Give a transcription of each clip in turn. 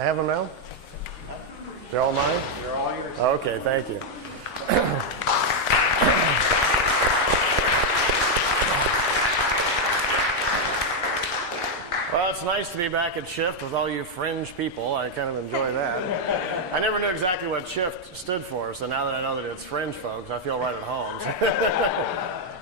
I have them now? They're all mine? They're all yours. Okay, thank you. Well, it's nice to be back at Shift with all you fringe people. I kind of enjoy that. I never knew exactly what Shift stood for, so now that I know that it's fringe folks, I feel right at home.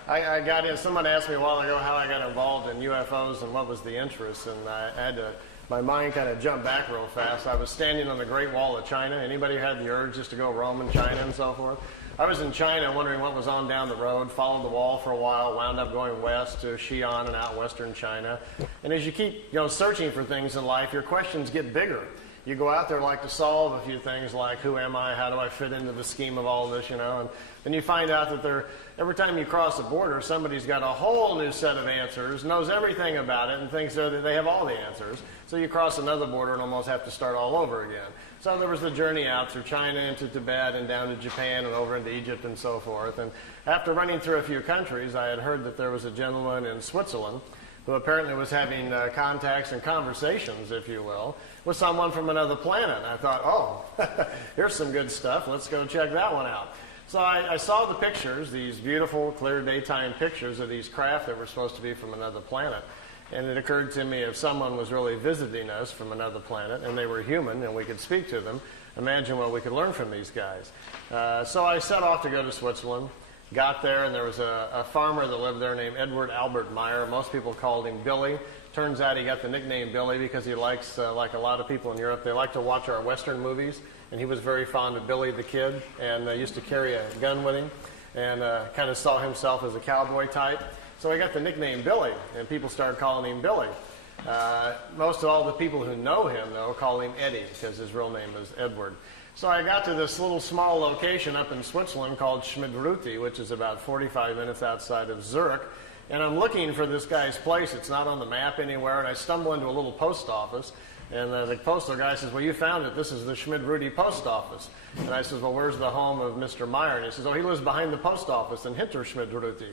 I got in, someone asked me a while ago how I got involved in UFOs and what was the interest, and I had to, my mind kind of jumped back real fast. I was standing on the Great Wall of China. Anybody had the urge just to go roam in China and so forth? I was in China wondering what was on down the road, followed the wall for a while, wound up going west to Xi'an and out western China. And as you keep searching for things in life, your questions get bigger. You go out there like to solve a few things like, who am I, how do I fit into the scheme of all this, and then you find out that every time you cross a border, somebody's got a whole new set of answers, knows everything about it, and thinks that they have all the answers. So you cross another border and almost have to start all over again. So there was the journey out through China into Tibet and down to Japan and over into Egypt and so forth. And after running through a few countries, I had heard that there was a gentleman in Switzerland who apparently was having contacts and conversations, if you will, with someone from another planet. And I thought, oh, here's some good stuff. Let's go check that one out. So I saw the pictures, these beautiful, clear daytime pictures of these craft that were supposed to be from another planet. And it occurred to me, if someone was really visiting us from another planet and they were human and we could speak to them, imagine what we could learn from these guys. So I set off to go to Switzerland. Got there, and there was a farmer that lived there named Edward Albert Meier. Most people called him Billy. Turns out he got the nickname Billy because he likes, like a lot of people in Europe, they like to watch our Western movies. And he was very fond of Billy the Kid and used to carry a gun with him and kind of saw himself as a cowboy type. So he got the nickname Billy, and people started calling him Billy. Most of all the people who know him, though, call him Eddie because his real name is Edward. So I got to this little small location up in Switzerland called Schmidruti, which is about 45 minutes outside of Zurich. And I'm looking for this guy's place. It's not on the map anywhere. And I stumble into a little post office. And the postal guy says, well, you found it. This is the Schmidruti post office. And I says, well, where's the home of Mr. Meier? And he says, oh, he lives behind the post office in Hinter Schmidruti.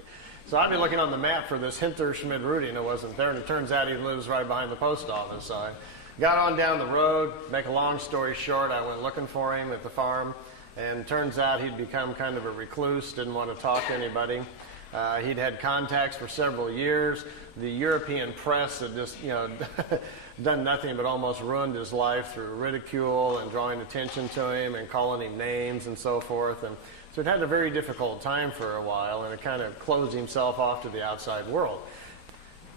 So I've been looking on the map for this Hinter Schmidruti, and it wasn't there. And it turns out he lives right behind the post office. So I got on down the road. Make a long story short, I went looking for him at the farm. And turns out he'd become kind of a recluse, didn't want to talk to anybody. He'd had contacts for several years. The European press had just, done nothing but almost ruined his life through ridicule and drawing attention to him and calling him names and so forth. And so he'd had a very difficult time for a while, and it kind of closed himself off to the outside world.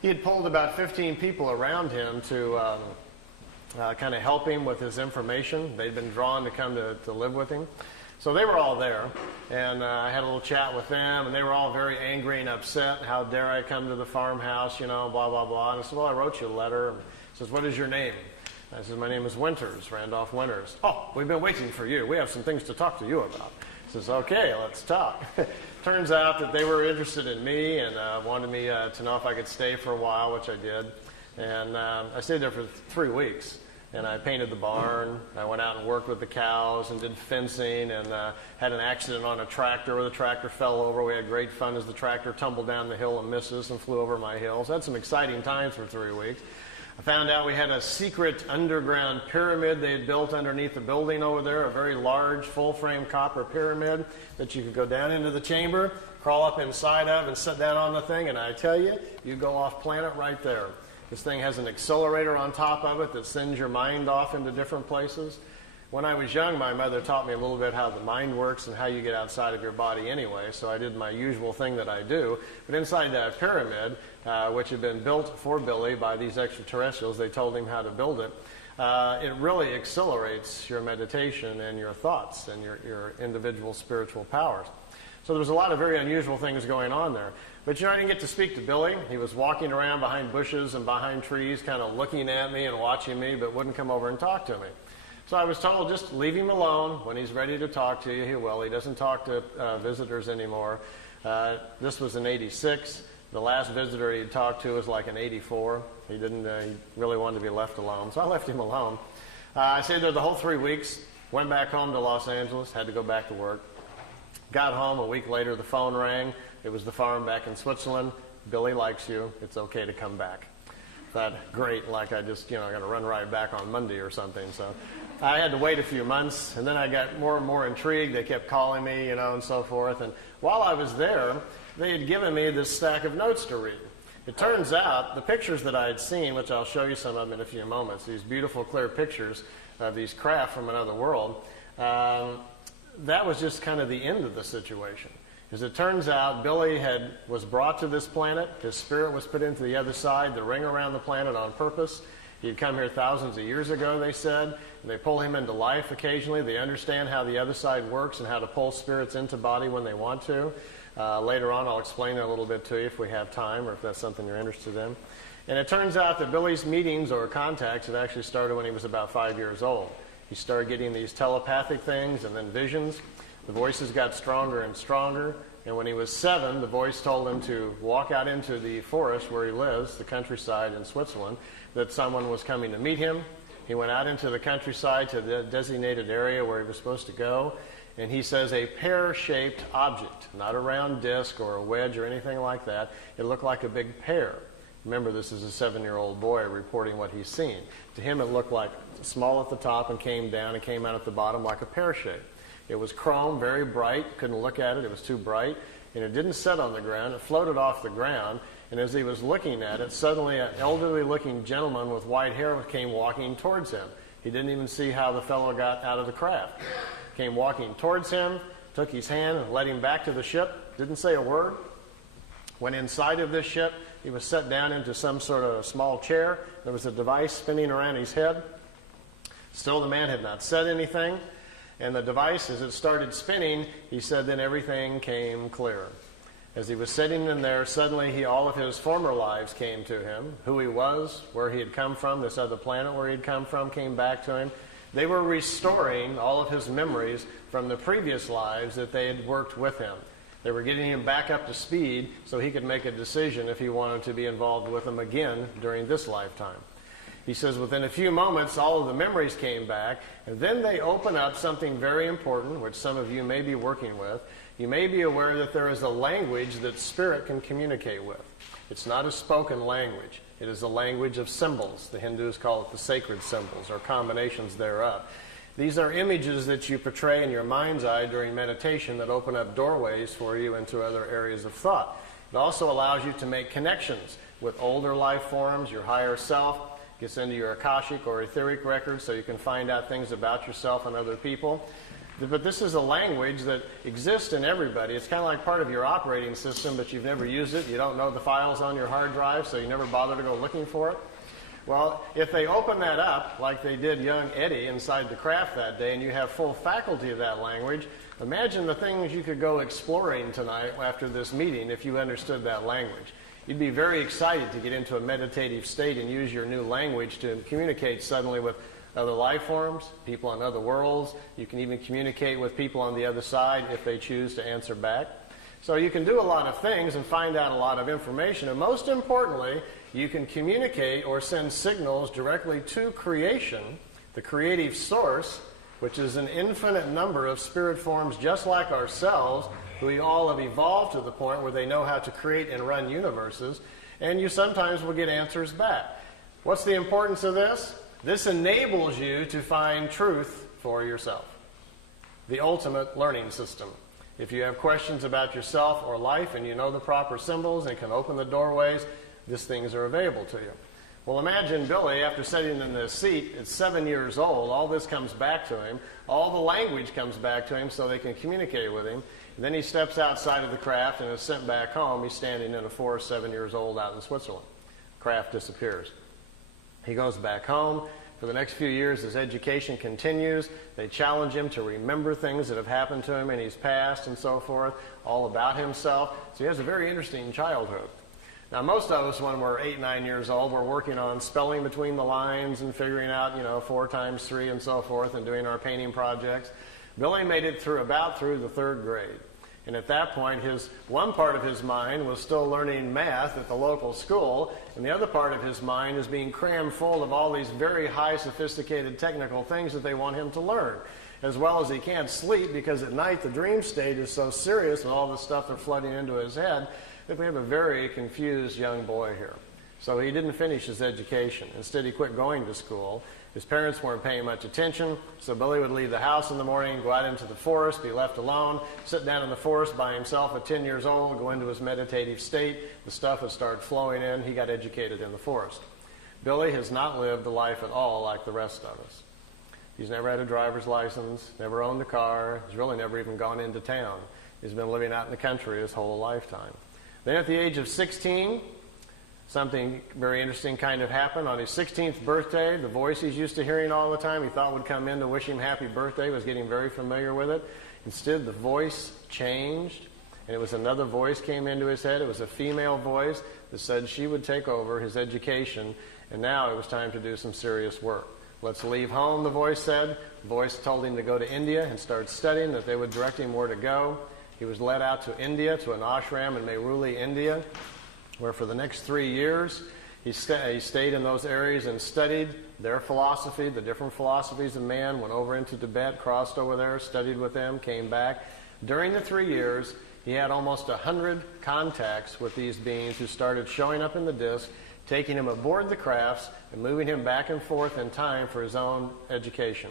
He had pulled about 15 people around him to kind of help him with his information. They'd been drawn to come to live with him. So they were all there, and I had a little chat with them, and they were all very angry and upset. How dare I come to the farmhouse, blah, blah, blah. And I said, well, I wrote you a letter. And he says, what is your name? And I said, my name is Winters, Randolph Winters. Oh, we've been waiting for you. We have some things to talk to you about. He says, okay, let's talk. Turns out that they were interested in me and wanted me to know if I could stay for a while, which I did. And I stayed there for 3 weeks. And I painted the barn. I went out and worked with the cows and did fencing and had an accident on a tractor where the tractor fell over. We had great fun as the tractor tumbled down the hill of Missus and flew over my hills. I had some exciting times for 3 weeks. I found out we had a secret underground pyramid they had built underneath the building over there, a very large full-frame copper pyramid that you could go down into the chamber, crawl up inside of, and sit down on the thing. And I tell you, you go off planet right there. This thing has an accelerator on top of it that sends your mind off into different places. When I was young, my mother taught me a little bit how the mind works and how you get outside of your body anyway, so I did my usual thing that I do. But inside that pyramid, which had been built for Billy by these extraterrestrials, they told him how to build it. It really accelerates your meditation and your thoughts and your individual spiritual powers. So there was a lot of very unusual things going on there. But I didn't get to speak to Billy. He was walking around behind bushes and behind trees, kind of looking at me and watching me, but wouldn't come over and talk to me. So I was told, just leave him alone. When he's ready to talk to you, he will. He doesn't talk to visitors anymore. This was in '86. The last visitor he talked to was like in '84. He didn't. He really wanted to be left alone, so I left him alone. I stayed there the whole 3 weeks. Went back home to Los Angeles. Had to go back to work. Got home a week later. The phone rang. It was the farm back in Switzerland. Billy likes you. It's okay to come back. that great, like I just, got to run right back on Monday or something. So I had to wait a few months, and then I got more and more intrigued. They kept calling me, and so forth. And while I was there, they had given me this stack of notes to read. It turns out the pictures that I had seen, which I'll show you some of them in a few moments, these beautiful, clear pictures of these craft from another world, that was just kind of the end of the situation. As it turns out, Billy was brought to this planet. His spirit was put into the other side, the ring around the planet on purpose. He'd come here thousands of years ago, they said. And they pull him into life occasionally. They understand how the other side works and how to pull spirits into body when they want to. Later on, I'll explain that a little bit to you if we have time or if that's something you're interested in. And it turns out that Billy's meetings or contacts had actually started when he was about 5 years old. He started getting these telepathic things and then visions. The voices got stronger and stronger, and when he was 7, the voice told him to walk out into the forest where he lives, the countryside in Switzerland, that someone was coming to meet him. He went out into the countryside to the designated area where he was supposed to go, and he says a pear-shaped object, not a round disc or a wedge or anything like that. It looked like a big pear. Remember, this is a 7-year-old boy reporting what he's seen. To him, it looked like small at the top and came down and came out at the bottom like a pear shape. It was chrome, very bright. Couldn't look at it. It was too bright. And it didn't set on the ground. It floated off the ground. And as he was looking at it, suddenly an elderly-looking gentleman with white hair came walking towards him. He didn't even see how the fellow got out of the craft. Came walking towards him, took his hand and led him back to the ship. Didn't say a word. Went inside of this ship. He was set down into some sort of small chair. There was a device spinning around his head. Still, the man had not said anything. And the device, as it started spinning, he said, then everything came clear. As he was sitting in there, suddenly all of his former lives came to him. Who he was, where he had come from, this other planet where he had come from, came back to him. They were restoring all of his memories from the previous lives that they had worked with him. They were getting him back up to speed so he could make a decision if he wanted to be involved with them again during this lifetime. He says within a few moments, all of the memories came back, and then they open up something very important, which some of you may be working with. You may be aware that there is a language that spirit can communicate with. It's not a spoken language. It is a language of symbols. The Hindus call it the sacred symbols, or combinations thereof. These are images that you portray in your mind's eye during meditation that open up doorways for you into other areas of thought. It also allows you to make connections with older life forms, your higher self. Gets into your Akashic or etheric records so you can find out things about yourself and other people. But this is a language that exists in everybody. It's kind of like part of your operating system, but you've never used it. You don't know the files on your hard drive, so you never bother to go looking for it. Well, if they open that up, like they did young Eddie inside the craft that day, and you have full faculty of that language, imagine the things you could go exploring tonight after this meeting if you understood that language. You'd be very excited to get into a meditative state and use your new language to communicate suddenly with other life forms, people on other worlds. You can even communicate with people on the other side if they choose to answer back. So you can do a lot of things and find out a lot of information. And most importantly, you can communicate or send signals directly to creation, the creative source, which is an infinite number of spirit forms just like ourselves, who all have evolved to the point where they know how to create and run universes, and you sometimes will get answers back. What's the importance of this? This enables you to find truth for yourself. The ultimate learning system. If you have questions about yourself or life and you know the proper symbols and can open the doorways, these things are available to you. Well, imagine Billy, after sitting in this seat, at 7 years old, all this comes back to him. All the language comes back to him so they can communicate with him. And then he steps outside of the craft and is sent back home. He's standing in a forest, 7 years old, out in Switzerland. Craft disappears. He goes back home. For the next few years, his education continues. They challenge him to remember things that have happened to him in his past and so forth, all about himself. So he has a very interesting childhood. Now, most of us, when we're 8, 9 years old, we're working on spelling between the lines and figuring out, 4 times 3 and so forth, and doing our painting projects. Billy made it through the 3rd grade. And at that point, one part of his mind was still learning math at the local school, and the other part of his mind is being crammed full of all these very high, sophisticated technical things that they want him to learn. As well as he can't sleep because at night the dream state is so serious and all the stuff they're flooding into his head that we have a very confused young boy here. So he didn't finish his education. Instead, he quit going to school. His parents weren't paying much attention, so Billy would leave the house in the morning, go out into the forest, be left alone, sit down in the forest by himself at 10 years old, go into his meditative state. The stuff would start flowing in. He got educated in the forest. Billy has not lived a life at all like the rest of us. He's never had a driver's license, never owned a car. He's really never even gone into town. He's been living out in the country his whole lifetime. Then at the age of 16, something very interesting kind of happened. On his 16th birthday, the voice he's used to hearing all the time, he thought would come in to wish him happy birthday, was getting very familiar with it. Instead, the voice changed, and it was another voice came into his head. It was a female voice that said she would take over his education, and now it was time to do some serious work. Let's leave home, the voice said. The voice told him to go to India and start studying, that they would direct him where to go. He was led out to India, to an ashram in Mehruli, India, where for the next 3 years he stayed in those areas and studied their philosophy, the different philosophies of man, went over into Tibet, crossed over there, studied with them, came back. During the 3 years, he had almost 100 contacts with these beings who started showing up in the disc, taking him aboard the crafts and moving him back and forth in time for his own education.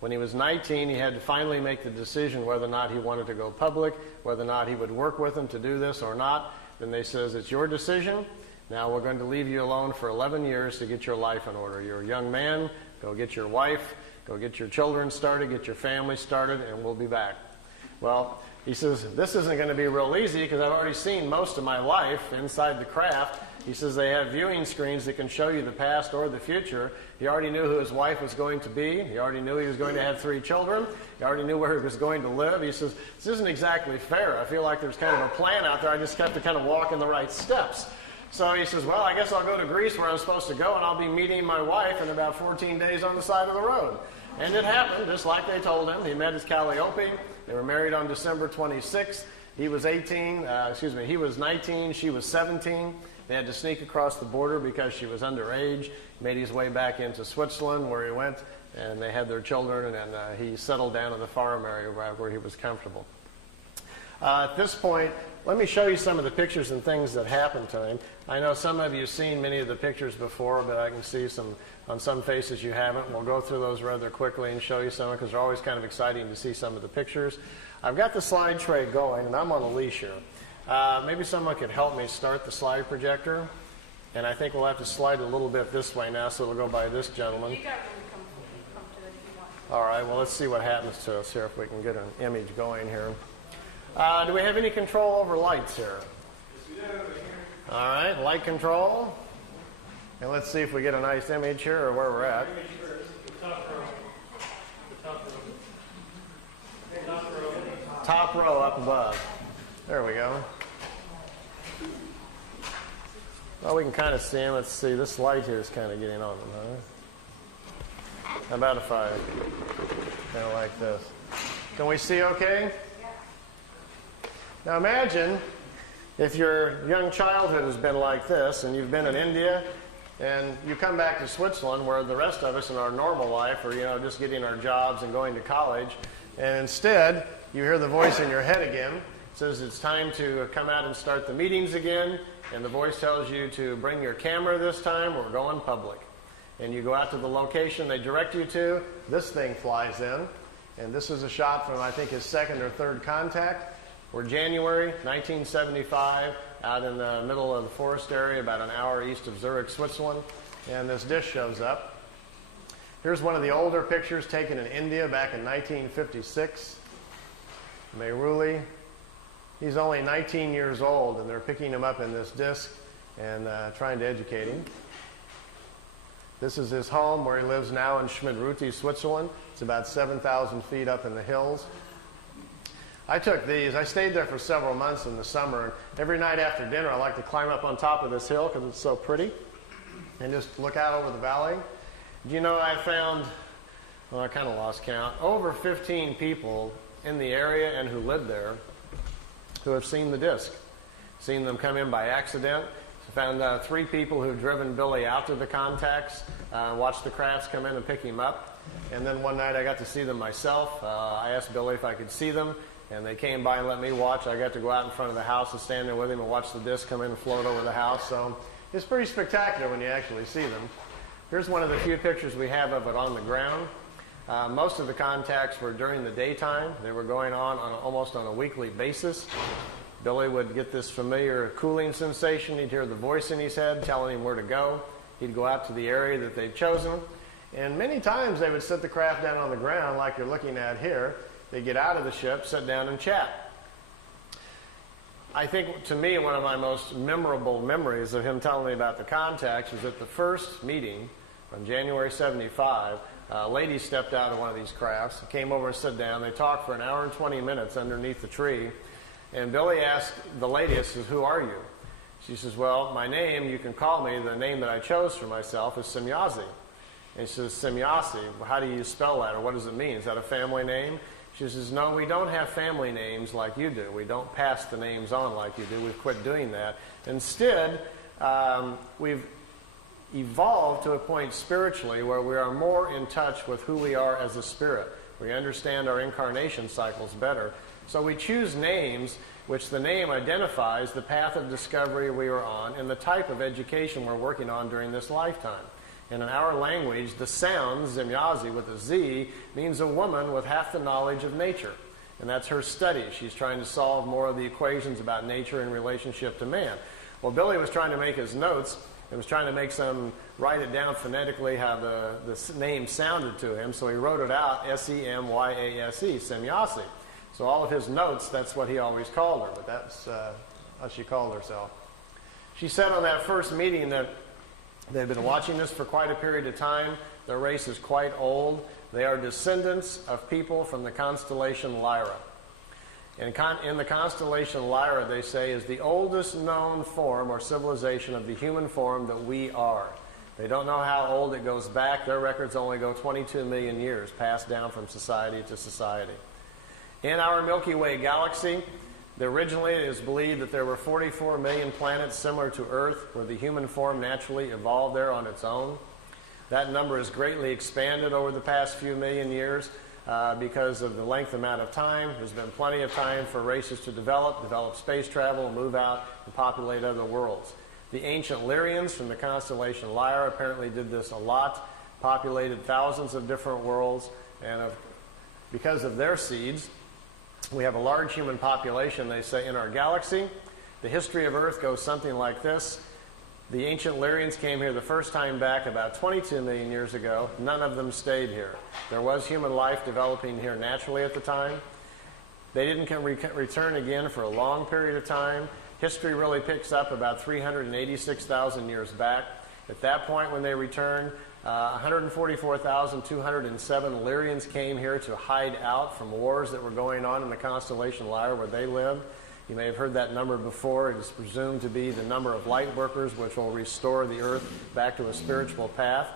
When he was 19, he had to finally make the decision whether or not he wanted to go public, whether or not he would work with them to do this or not. Then they says, it's your decision. Now we're going to leave you alone for 11 years to get your life in order. You're a young man. Go get your wife. Go get your children started. Get your family started, and we'll be back. Well, he says, this isn't going to be real easy because I've already seen most of my life inside the craft. He says they have viewing screens that can show you the past or the future. He already knew who his wife was going to be. He already knew he was going to have 3 children. He already knew where he was going to live. He says, this isn't exactly fair. I feel like there's kind of a plan out there. I just have to kind of walk in the right steps. So he says, well, I guess I'll go to Greece where I'm supposed to go, and I'll be meeting my wife in about 14 days on the side of the road. And it happened, just like they told him. He met his Calliope. They were married on December 26th. He was 19, she was 17. They had to sneak across the border because she was underage. He made his way back into Switzerland where he went, and they had their children, and he settled down in the farm area where he was comfortable. At this point, let me show you some of the pictures and things that happened to him. I know some of you have seen many of the pictures before, but I can see on some faces you haven't. We'll go through those rather quickly and show you some because they're always kind of exciting to see some of the pictures. I've got the slide tray going, and I'm on a leash here. Maybe someone could help me start the slide projector. And I think we'll have to slide a little bit this way now, so it'll go by this gentleman. You got to come to it if you want. All right, well, let's see what happens to us here if we can get an image going here. Do we have any control over lights here? All right, light control. And let's see if we get a nice image here or where we're at. Top row up above. There we go. Well, we can kind of see them. Let's see. This light here is kind of getting on them, huh? How about if I kind of like this? Can we see okay? Now imagine if your young childhood has been like this and you've been in India and you come back to Switzerland where the rest of us in our normal life are, just getting our jobs and going to college, and instead you hear the voice in your head again. It says it's time to come out and start the meetings again, and the voice tells you to bring your camera this time, we're going public. And you go out to the location they direct you to, this thing flies in, and this is a shot from I think his second or third contact. We're January 1975, out in the middle of the forest area, about an hour east of Zurich, Switzerland, and this dish shows up. Here's one of the older pictures taken in India back in 1956. Mehruli. He's only 19 years old, and they're picking him up in this disc and trying to educate him. This is his home where he lives now in Schmidruti, Switzerland. It's about 7,000 feet up in the hills. I took these. I stayed there for several months in the summer, and every night after dinner I like to climb up on top of this hill because it's so pretty and just look out over the valley. Do you know I found, well, I kind of lost count, over 15 people in the area and who live there who have seen the disc, seen them come in by accident. Found 3 people who've driven Billy out to the contacts, watched the crafts come in and pick him up. And then one night I got to see them myself. I asked Billy if I could see them, and they came by and let me watch. I got to go out in front of the house and stand there with him and watch the disc come in and float over the house. So It's pretty spectacular when you actually see them. Here's one of the few pictures we have of it on the ground. Most of the contacts were during the daytime. They were going on almost on a weekly basis. Billy would get this familiar cooling sensation. He'd hear the voice in his head telling him where to go. He'd go out to the area that they'd chosen. And many times they would set the craft down on the ground like you're looking at here. They'd get out of the ship, sit down and chat. I think, to me, one of my most memorable memories of him telling me about the contacts was at the first meeting on January 75. A lady stepped out of one of these crafts, came over and sat down. They talked for an hour and 20 minutes underneath the tree. And Billy asked the lady, he says, "Who are you?" She says, "Well, my name, you can call me, the name that I chose for myself is Semyazi." And she says, "Semyazi, how do you spell that, or what does it mean? Is that a family name?" She says, "No, we don't have family names like you do. We don't pass the names on like you do. We've quit doing that. Instead, we've evolved to a point spiritually where we are more in touch with who we are as a spirit. We understand our incarnation cycles better. So we choose names which the name identifies the path of discovery we are on and the type of education we're working on during this lifetime. And in our language, the sound, Semyazi with a Z, means a woman with half the knowledge of nature. And that's her study. She's trying to solve more of the equations about nature in relationship to man. Well, Billy was trying to make his notes and was trying to make some, write it down phonetically how the name sounded to him. So he wrote it out, S-E-M-Y-A-S-E, Semyazi. So all of his notes, that's what he always called her, but that's how she called herself. She said on that first meeting that they've been watching this for quite a period of time. Their race is quite old. They are descendants of people from the constellation Lyra. And in the constellation Lyra, they say, is the oldest known form or civilization of the human form that we are. They don't know how old it goes back. Their records only go 22 million years, passed down from society to society. In our Milky Way galaxy, originally it is believed that there were 44 million planets similar to Earth, where the human form naturally evolved there on its own. That number has greatly expanded over the past few million years because of the length amount of time. There's been plenty of time for races to develop space travel, move out, and populate other worlds. The ancient Lyrians from the constellation Lyra apparently did this a lot, populated thousands of different worlds, and because of their seeds, we have a large human population, they say, in our galaxy. The history of Earth goes something like this. The ancient Lyrians came here the first time back about 22 million years ago. None of them stayed here. There was human life developing here naturally at the time. They didn't return again for a long period of time. History really picks up about 386,000 years back. At that point when they returned, 144,207 Lyrians came here to hide out from wars that were going on in the constellation Lyra where they lived. You may have heard that number before. It is presumed to be the number of light workers which will restore the earth back to a spiritual path.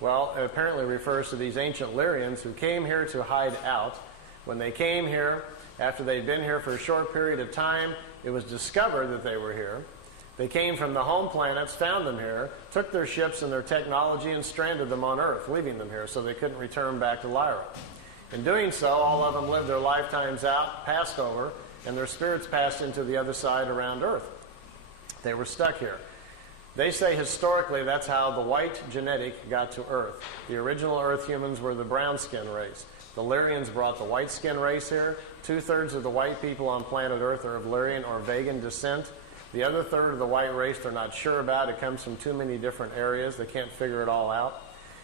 Well, it apparently refers to these ancient Lyrians who came here to hide out. When they came here, after they'd been here for a short period of time, it was discovered that they were here. They came from the home planets, found them here, took their ships and their technology and stranded them on Earth, leaving them here so they couldn't return back to Lyra. In doing so, all of them lived their lifetimes out, passed over, and their spirits passed into the other side around Earth. They were stuck here. They say historically that's how the white genetic got to Earth. The original Earth humans were the brown skin race. The Lyrians brought the white skin race here. 2/3 of the white people on planet Earth are of Lyrian or Vegan descent. The other third of the white race they're not sure about. It comes from too many different areas. They can't figure it all out.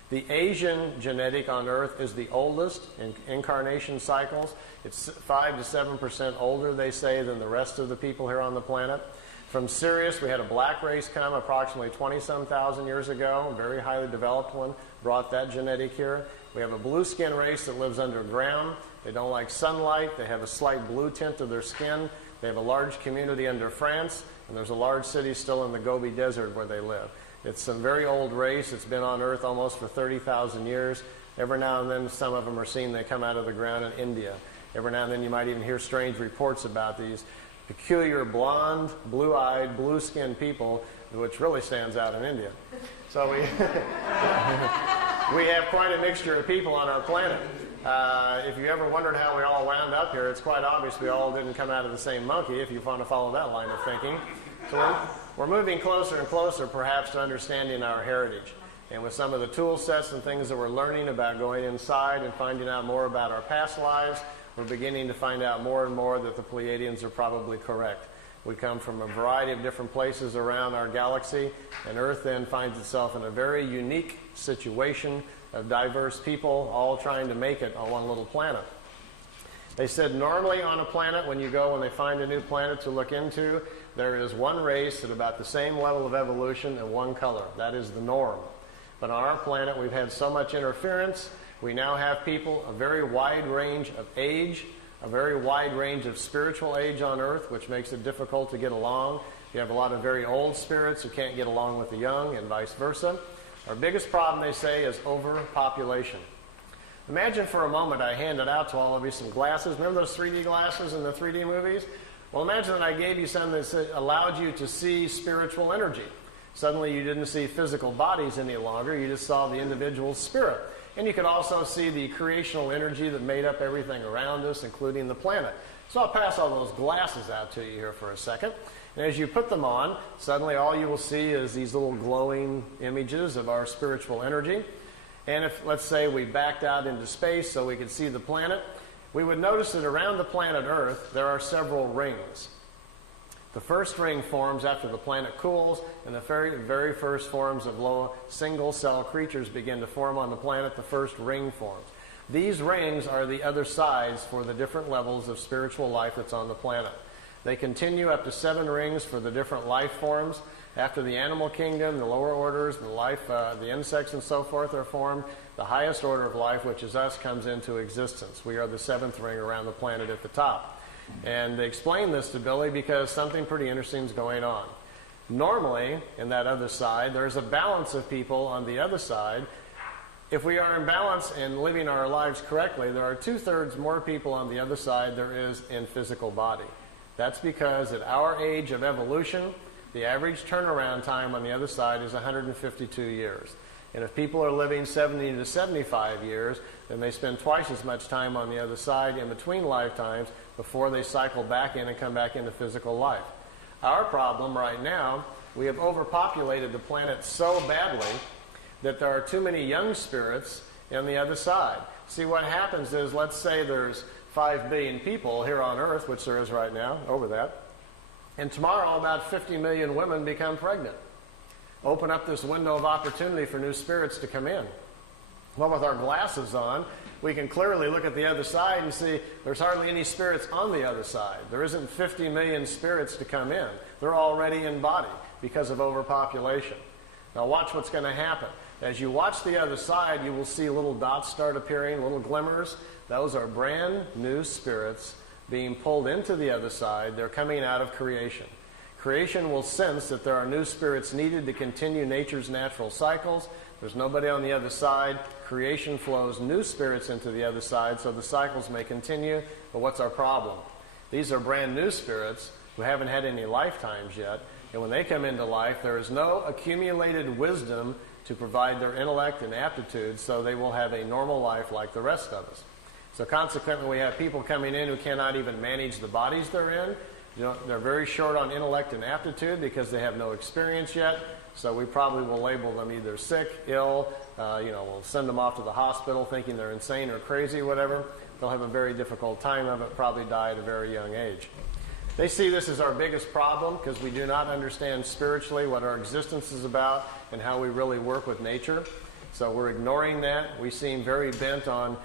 The Asian genetic on Earth is the oldest in incarnation cycles. It's 5 to 7% older, they say, than the rest of the people here on the planet. From Sirius, we had a black race come approximately 20-some thousand years ago, a very highly developed one, brought that genetic here. We have a blue skin race that lives underground. They don't like sunlight. They have a slight blue tint to their skin. They have a large community under France, and there's a large city still in the Gobi Desert where they live. It's a very old race. It's been on Earth almost for 30,000 years. Every now and then, some of them are seen. They come out of the ground in India. Every now and then, you might even hear strange reports about these peculiar blonde, blue-eyed, blue-skinned people, which really stands out in India. So we have quite a mixture of people on our planet. If you ever wondered how we all wound up here, it's quite obvious we all didn't come out of the same monkey, if you want to follow that line of thinking. So we're moving closer and closer perhaps to understanding our heritage. And with some of the tool sets and things that we're learning about going inside and finding out more about our past lives, we're beginning to find out more and more that the Pleiadians are probably correct. We come from a variety of different places around our galaxy, and Earth then finds itself in a very unique situation of diverse people all trying to make it on one little planet. They said normally on a planet, when they find a new planet to look into, there is one race at about the same level of evolution and one color. That is the norm. But on our planet, we've had so much interference. We now have people a very wide range of age, a very wide range of spiritual age on Earth, which makes it difficult to get along. You have a lot of very old spirits who can't get along with the young, and vice versa. Our biggest problem, they say, is overpopulation. Imagine for a moment I handed out to all of you some glasses. Remember those 3D glasses in the 3D movies? Well, imagine that I gave you some that allowed you to see spiritual energy. Suddenly you didn't see physical bodies any longer. You just saw the individual spirit. And you could also see the creational energy that made up everything around us, including the planet. So I'll pass all those glasses out to you here for a second. And as you put them on, suddenly all you will see is these little glowing images of our spiritual energy. And if, let's say, we backed out into space so we could see the planet, we would notice that around the planet Earth there are several rings. The first ring forms after the planet cools, and the very first forms of low single-cell creatures begin to form on the planet. The first ring forms. These rings are the other sides for the different levels of spiritual life that's on the planet. They continue up to 7 rings for the different life forms. After the animal kingdom, the lower orders, the insects and so forth are formed, the highest order of life, which is us, comes into existence. We are the 7th ring around the planet at the top. And they explain this to Billy because something pretty interesting is going on. Normally, in that other side, there's a balance of people on the other side. If we are in balance and living our lives correctly, there are 2/3 more people on the other side there is in physical body. That's because at our age of evolution, the average turnaround time on the other side is 152 years. And if people are living 70 to 75 years, then they spend twice as much time on the other side in between lifetimes before they cycle back in and come back into physical life. Our problem right now, we have overpopulated the planet so badly that there are too many young spirits on the other side. See, what happens is, let's say there's 5 billion people here on Earth, which there is right now, over that. And tomorrow, about 50 million women become pregnant. Open up this window of opportunity for new spirits to come in. Well, with our glasses on, we can clearly look at the other side and see there's hardly any spirits on the other side. There isn't 50 million spirits to come in. They're already in body because of overpopulation. Now watch what's going to happen. As you watch the other side, you will see little dots start appearing, little glimmers. Those are brand new spirits being pulled into the other side. They're coming out of creation. Creation will sense that there are new spirits needed to continue nature's natural cycles. There's nobody on the other side. Creation flows new spirits into the other side so the cycles may continue. But what's our problem? These are brand new spirits who haven't had any lifetimes yet. And when they come into life, there is no accumulated wisdom to provide their intellect and aptitude, so they will have a normal life like the rest of us. So consequently, we have people coming in who cannot even manage the bodies they're in. They're very short on intellect and aptitude because they have no experience yet. So we probably will label them either sick, ill, we'll send them off to the hospital thinking they're insane or crazy, whatever. They'll have a very difficult time of it, probably die at a very young age. They see this as our biggest problem because we do not understand spiritually what our existence is about and how we really work with nature. So we're ignoring that. We seem very bent on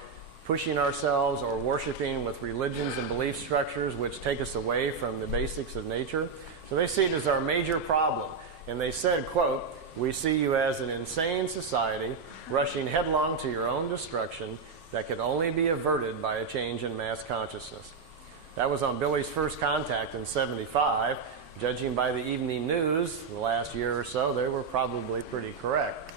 pushing ourselves or worshiping with religions and belief structures which take us away from the basics of nature. So they see it as our major problem. And they said, quote, "We see you as an insane society rushing headlong to your own destruction that could only be averted by a change in mass consciousness." That was on Billy's first contact in '75. Judging by the evening news the last year or so, they were probably pretty correct.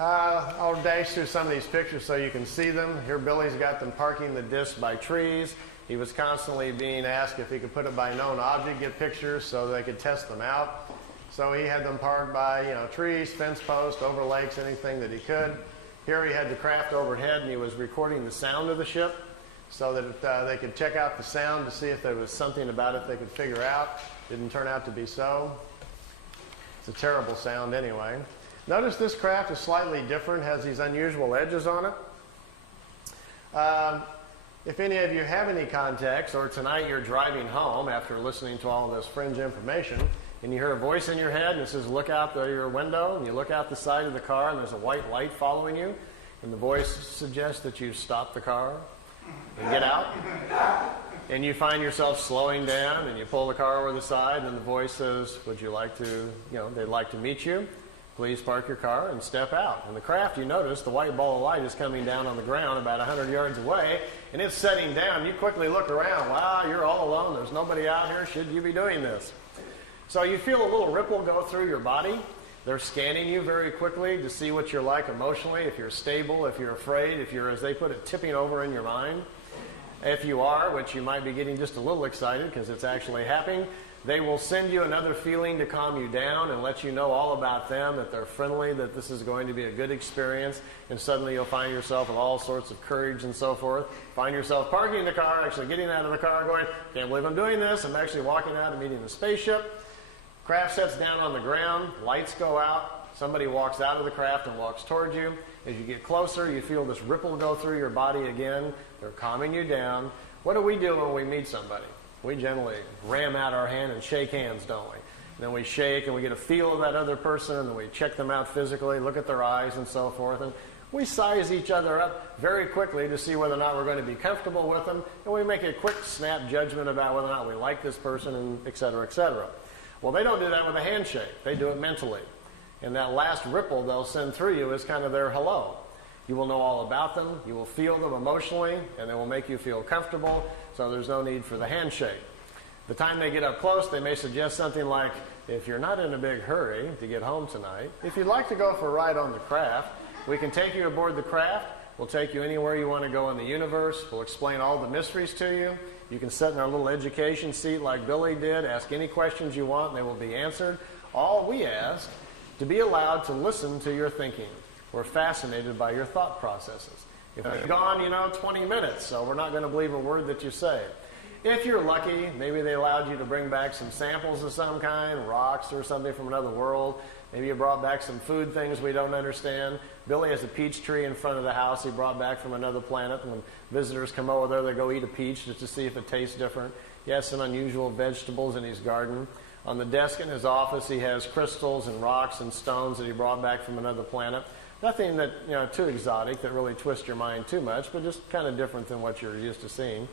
I'll dash through some of these pictures so you can see them. Here Billy's got them parking the disc by trees. He was constantly being asked if he could put it by known object, get pictures so they could test them out. So he had them parked by trees, fence posts, over lakes, anything that he could. Here he had the craft overhead and he was recording the sound of the ship. so that they could check out the sound to see if there was something about it they could figure out. Didn't turn out to be so. It's a terrible sound anyway. Notice this craft is slightly different, has these unusual edges on it. If any of you have any contacts, or tonight you're driving home after listening to all of this fringe information, and you hear a voice in your head and it says, look out your window, and you look out the side of the car and there's a white light following you, and the voice suggests that you stop the car and get out, and you find yourself slowing down and you pull the car over the side, and the voice says, would you like to, they'd like to meet you. Please park your car and step out. In the craft, you notice the white ball of light is coming down on the ground about 100 yards away, and it's setting down. You quickly look around. Wow, you're all alone. There's nobody out here. Should you be doing this? So you feel a little ripple go through your body. They're scanning you very quickly to see what you're like emotionally, if you're stable, if you're afraid, if you're, as they put it, tipping over in your mind. If you are, which you might be getting just a little excited because it's actually happening, they will send you another feeling to calm you down and let you know all about them, that they're friendly, that this is going to be a good experience, and suddenly you'll find yourself with all sorts of courage and so forth. Find yourself parking the car, actually getting out of the car going, can't believe I'm doing this. I'm actually walking out and meeting the spaceship. Craft sets down on the ground, lights go out, somebody walks out of the craft and walks towards you. As you get closer, you feel this ripple go through your body again. They're calming you down. What do we do when we meet somebody? We generally ram out our hand and shake hands, don't we? And then we shake and we get a feel of that other person, and then we check them out physically, look at their eyes and so forth. And we size each other up very quickly to see whether or not we're going to be comfortable with them, and we make a quick snap judgment about whether or not we like this person, and et cetera, et cetera. Well, they don't do that with a handshake. They do it mentally. And that last ripple they'll send through you is kind of their hello. You will know all about them, you will feel them emotionally, and they will make you feel comfortable, so there's no need for the handshake. The time they get up close, they may suggest something like, if you're not in a big hurry to get home tonight, if you'd like to go for a ride on the craft, we can take you aboard the craft, we'll take you anywhere you want to go in the universe, we'll explain all the mysteries to you, you can sit in our little education seat like Billy did, ask any questions you want, and they will be answered. All we ask, to be allowed to listen to your thinking. We're fascinated by your thought processes. If we've gone, 20 minutes, so we're not going to believe a word that you say. If you're lucky, maybe they allowed you to bring back some samples of some kind, rocks or something from another world. Maybe you brought back some food things we don't understand. Billy has a peach tree in front of the house he brought back from another planet. When visitors come over there, they go eat a peach just to see if it tastes different. He has some unusual vegetables in his garden. On the desk in his office, he has crystals and rocks and stones that he brought back from another planet. Nothing that, too exotic that really twists your mind too much, but just kind of different than what you're used to seeing.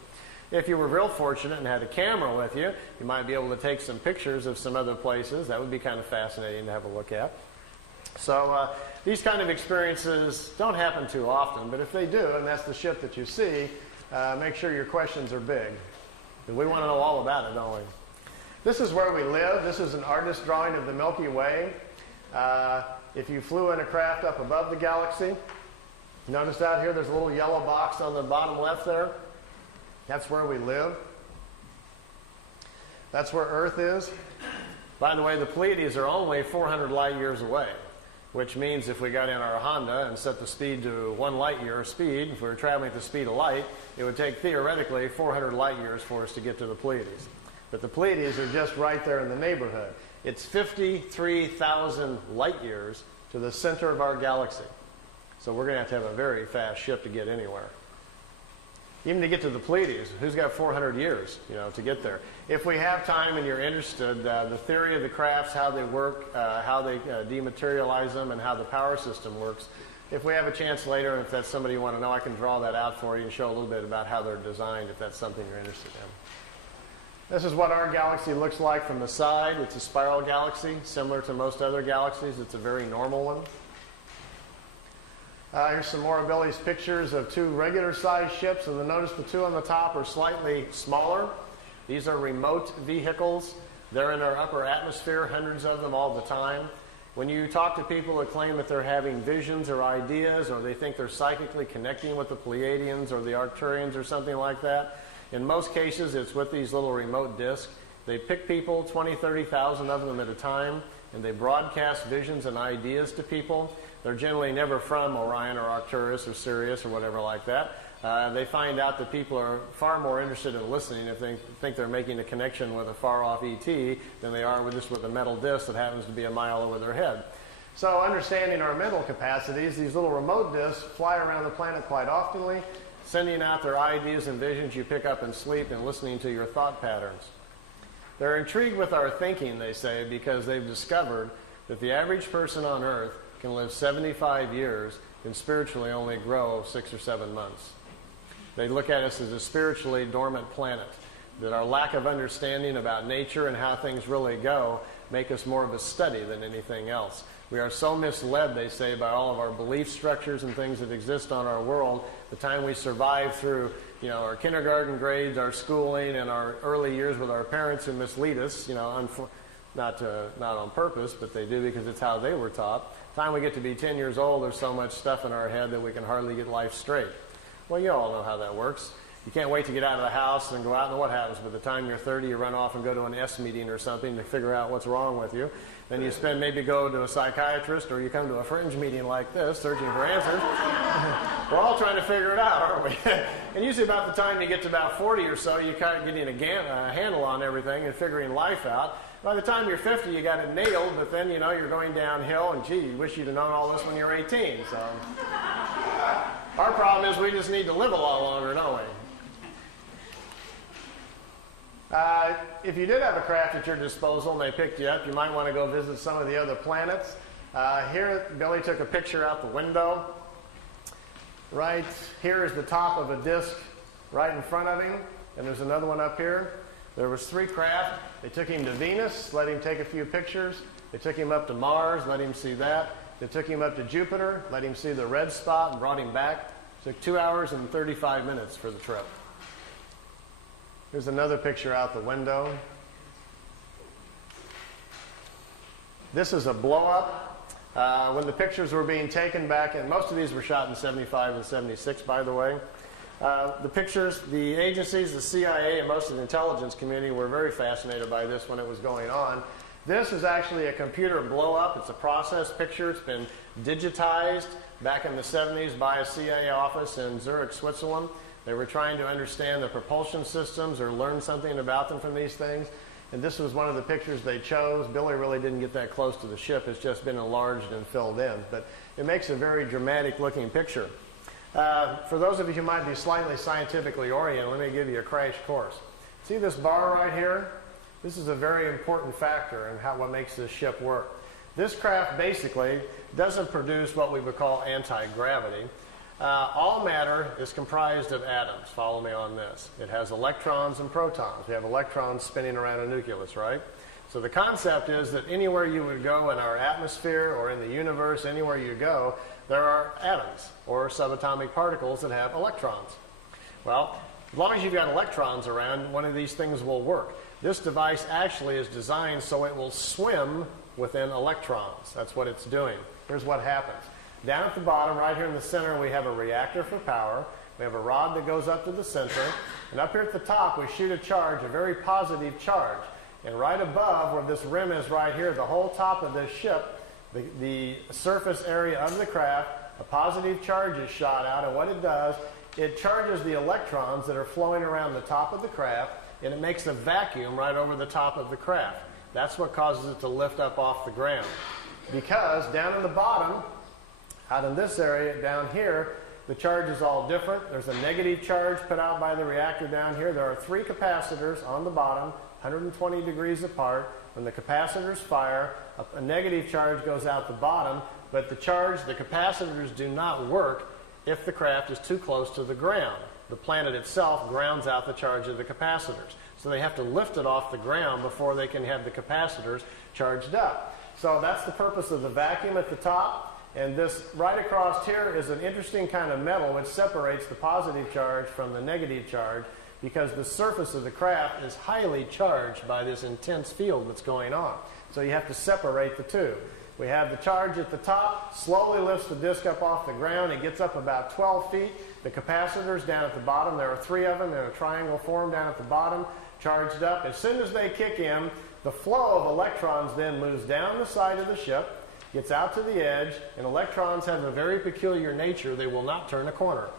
If you were real fortunate and had a camera with you, you might be able to take some pictures of some other places. That would be kind of fascinating to have a look at. So these kind of experiences don't happen too often, but if they do, and that's the ship that you see, make sure your questions are big. Because we want to know all about it, don't we? This is where we live. This is an artist's drawing of the Milky Way. If you flew in a craft up above the galaxy, notice out here there's a little yellow box on the bottom left there. That's where we live. That's where Earth is. By the way, the Pleiades are only 400 light years away, which means if we got in our Honda and set the speed to 1 light year speed, if we were traveling at the speed of light, it would take theoretically 400 light years for us to get to the Pleiades. But the Pleiades are just right there in the neighborhood. It's 53,000 light years to the center of our galaxy. So we're going to have a very fast ship to get anywhere. Even to get to the Pleiades, who's got 400 years, to get there? If we have time and you're interested, the theory of the crafts, how they work, how they dematerialize them, and how the power system works. If we have a chance later, and if that's somebody you want to know, I can draw that out for you and show a little bit about how they're designed, if that's something you're interested in. This is what our galaxy looks like from the side. It's a spiral galaxy, similar to most other galaxies. It's a very normal one. Here's some more of Billy's pictures of 2 regular-sized ships, and notice the 2 on the top are slightly smaller. These are remote vehicles. They're in our upper atmosphere, hundreds of them all the time. When you talk to people that claim that they're having visions or ideas, or they think they're psychically connecting with the Pleiadians or the Arcturians or something like that, in most cases, it's with these little remote discs. They pick people, 20, 30,000 of them at a time, and they broadcast visions and ideas to people. They're generally never from Orion or Arcturus or Sirius or whatever like that. They find out that people are far more interested in listening if they think they're making a connection with a far-off ET than they are with a metal disc that happens to be a mile over their head. So understanding our mental capacities, these little remote discs fly around the planet quite oftenly, sending out their ideas and visions you pick up in sleep and listening to your thought patterns. They're intrigued with our thinking, they say, because they've discovered that the average person on Earth can live 75 years and spiritually only grow 6 or 7 months. They look at us as a spiritually dormant planet, that our lack of understanding about nature and how things really go make us more of a study than anything else. We are so misled, they say, by all of our belief structures and things that exist on our world. The time we survive through, our kindergarten grades, our schooling, and our early years with our parents who mislead us, not on purpose, but they do because it's how they were taught. The time we get to be 10 years old, there's so much stuff in our head that we can hardly get life straight. Well, you all know how that works. You can't wait to get out of the house and go out, and what happens? By the time you're 30, you run off and go to an S meeting or something to figure out what's wrong with you. Then you maybe go to a psychiatrist, or you come to a fringe meeting like this, searching for answers. We're all trying to figure it out, aren't we? And usually about the time you get to about 40 or so, you kind of getting a handle on everything and figuring life out. By the time you're 50, you got it nailed, but then, you're going downhill, and gee, you wish you'd have known all this when you were 18. So our problem is we just need to live a lot longer, don't we? If you did have a craft at your disposal and they picked you up, you might want to go visit some of the other planets. Here, Billy took a picture out the window. Right here is the top of a disc right in front of him, and there's another one up here. There was 3 craft. They took him to Venus, let him take a few pictures. They took him up to Mars, let him see that. They took him up to Jupiter, let him see the red spot, and brought him back. It took 2 hours and 35 minutes for the trip. Here's another picture out the window. This is a blow-up. When the pictures were being taken back, and most of these were shot in 75 and 76, by the way. The pictures, the agencies, the CIA, and most of the intelligence community were very fascinated by this when it was going on. This is actually a computer blow-up. It's a process picture. It's been digitized back in the 70s by a CIA office in Zurich, Switzerland. They were trying to understand the propulsion systems or learn something about them from these things. And this was one of the pictures they chose. Billy really didn't get that close to the ship. It's just been enlarged and filled in. But it makes a very dramatic looking picture. For those of you who might be slightly scientifically oriented, let me give you a crash course. See this bar right here? This is a very important factor in what makes this ship work. This craft basically doesn't produce what we would call anti-gravity. All matter is comprised of atoms. Follow me on this. It has electrons and protons. We have electrons spinning around a nucleus, right? So the concept is that anywhere you would go in our atmosphere or in the universe, anywhere you go, there are atoms or subatomic particles that have electrons. Well, as long as you've got electrons around, one of these things will work. This device actually is designed so it will swim within electrons. That's what it's doing. Here's what happens. Down at the bottom, right here in the center, we have a reactor for power. We have a rod that goes up to the center. And up here at the top, we shoot a charge, a very positive charge. And right above, where this rim is right here, the whole top of this ship, the surface area of the craft, a positive charge is shot out. And what it does, it charges the electrons that are flowing around the top of the craft, and it makes a vacuum right over the top of the craft. That's what causes it to lift up off the ground. Because down in the bottom, out in this area down here, the charge is all different. There's a negative charge put out by the reactor down here. There are 3 capacitors on the bottom, 120 degrees apart. When the capacitors fire, a negative charge goes out the bottom, but the capacitors do not work if the craft is too close to the ground. The planet itself grounds out the charge of the capacitors. So they have to lift it off the ground before they can have the capacitors charged up. So that's the purpose of the vacuum at the top. And this right across here is an interesting kind of metal which separates the positive charge from the negative charge, because the surface of the craft is highly charged by this intense field that's going on. So you have to separate the two. We have the charge at the top, slowly lifts the disc up off the ground. It gets up about 12 feet. The capacitors down at the bottom, there are 3 of them. They're in a triangle form down at the bottom, charged up. As soon as they kick in, the flow of electrons then moves down the side of the ship. gets out to the edge, and electrons have a very peculiar nature. They will not turn a corner.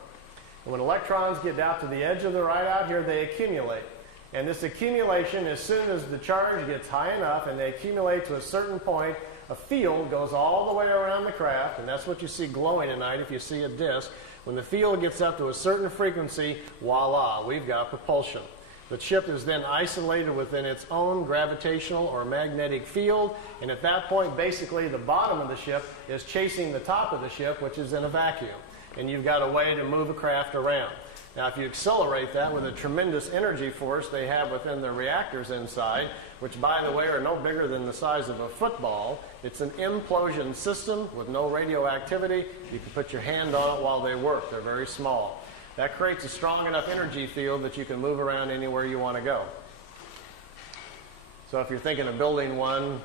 And when electrons get out to the edge of the right out here, they accumulate. And this accumulation, as soon as the charge gets high enough and they accumulate to a certain point, a field goes all the way around the craft, and that's what you see glowing tonight if you see a disk. When the field gets up to a certain frequency, voila, we've got propulsion. The ship is then isolated within its own gravitational or magnetic field, and at that point, basically, the bottom of the ship is chasing the top of the ship, which is in a vacuum. And you've got a way to move a craft around. Now, if you accelerate that with a tremendous energy force they have within the reactors inside, which, by the way, are no bigger than the size of a football, it's an implosion system with no radioactivity. You can put your hand on it while they work. They're very small. That creates a strong enough energy field that you can move around anywhere you want to go. So if you're thinking of building one,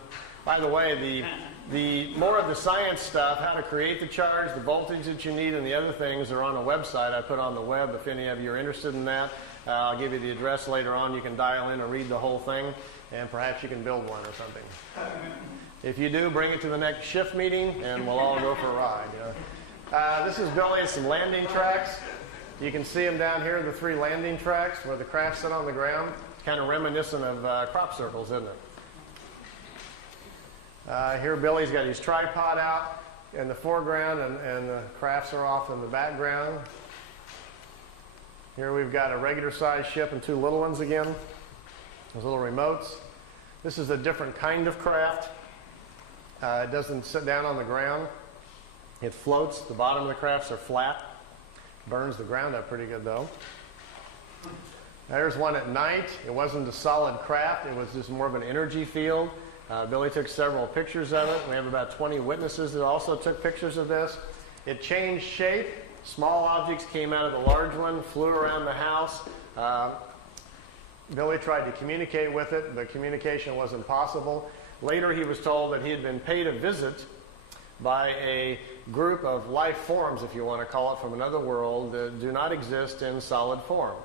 by the way, the more of the science stuff, how to create the charge, the voltage that you need, and the other things are on a website I put on the web. If any of you are interested in that, I'll give you the address later on. You can dial in and read the whole thing, and perhaps you can build one or something. If you do, bring it to the next shift meeting, and we'll all go for a ride. This is building some landing tracks. You can see them down here, the 3 landing tracks where the craft sit on the ground. It's kind of reminiscent of crop circles, isn't it? Here Billy's got his tripod out in the foreground, and the crafts are off in the background. Here we've got a regular sized ship and 2 little ones again. Those little remotes. This is a different kind of craft. It doesn't sit down on the ground. It floats. The bottom of the crafts are flat. Burns the ground up pretty good, though. There's one at night. It wasn't a solid craft. It was just more of an energy field. Billy took several pictures of it. We have about 20 witnesses that also took pictures of this. It changed shape. Small objects came out of the large one, flew around the house. Billy tried to communicate with it, but communication wasn't possible. Later, he was told that he had been paid a visit by a group of life forms, if you want to call it, from another world that do not exist in solid form.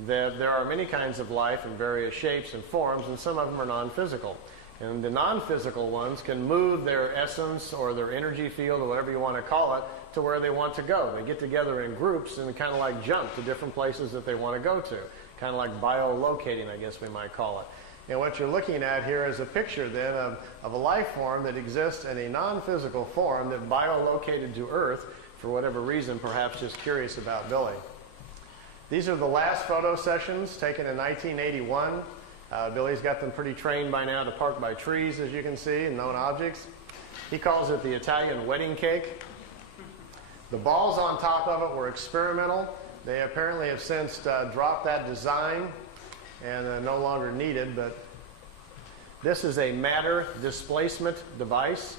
That there are many kinds of life in various shapes and forms, and some of them are non-physical. And the non-physical ones can move their essence or their energy field or whatever you want to call it to where they want to go. They get together in groups and kind of like jump to different places that they want to go to. Kind of like biolocating, I guess we might call it. And what you're looking at here is a picture then of a life form that exists in a non-physical form that biolocated to Earth for whatever reason, perhaps just curious about Billy. These are the last photo sessions taken in 1981. Billy's got them pretty trained by now to park by trees, as you can see, and known objects. He calls it the Italian wedding cake. The balls on top of it were experimental. They apparently have since dropped that design and no longer needed, but this is a matter displacement device.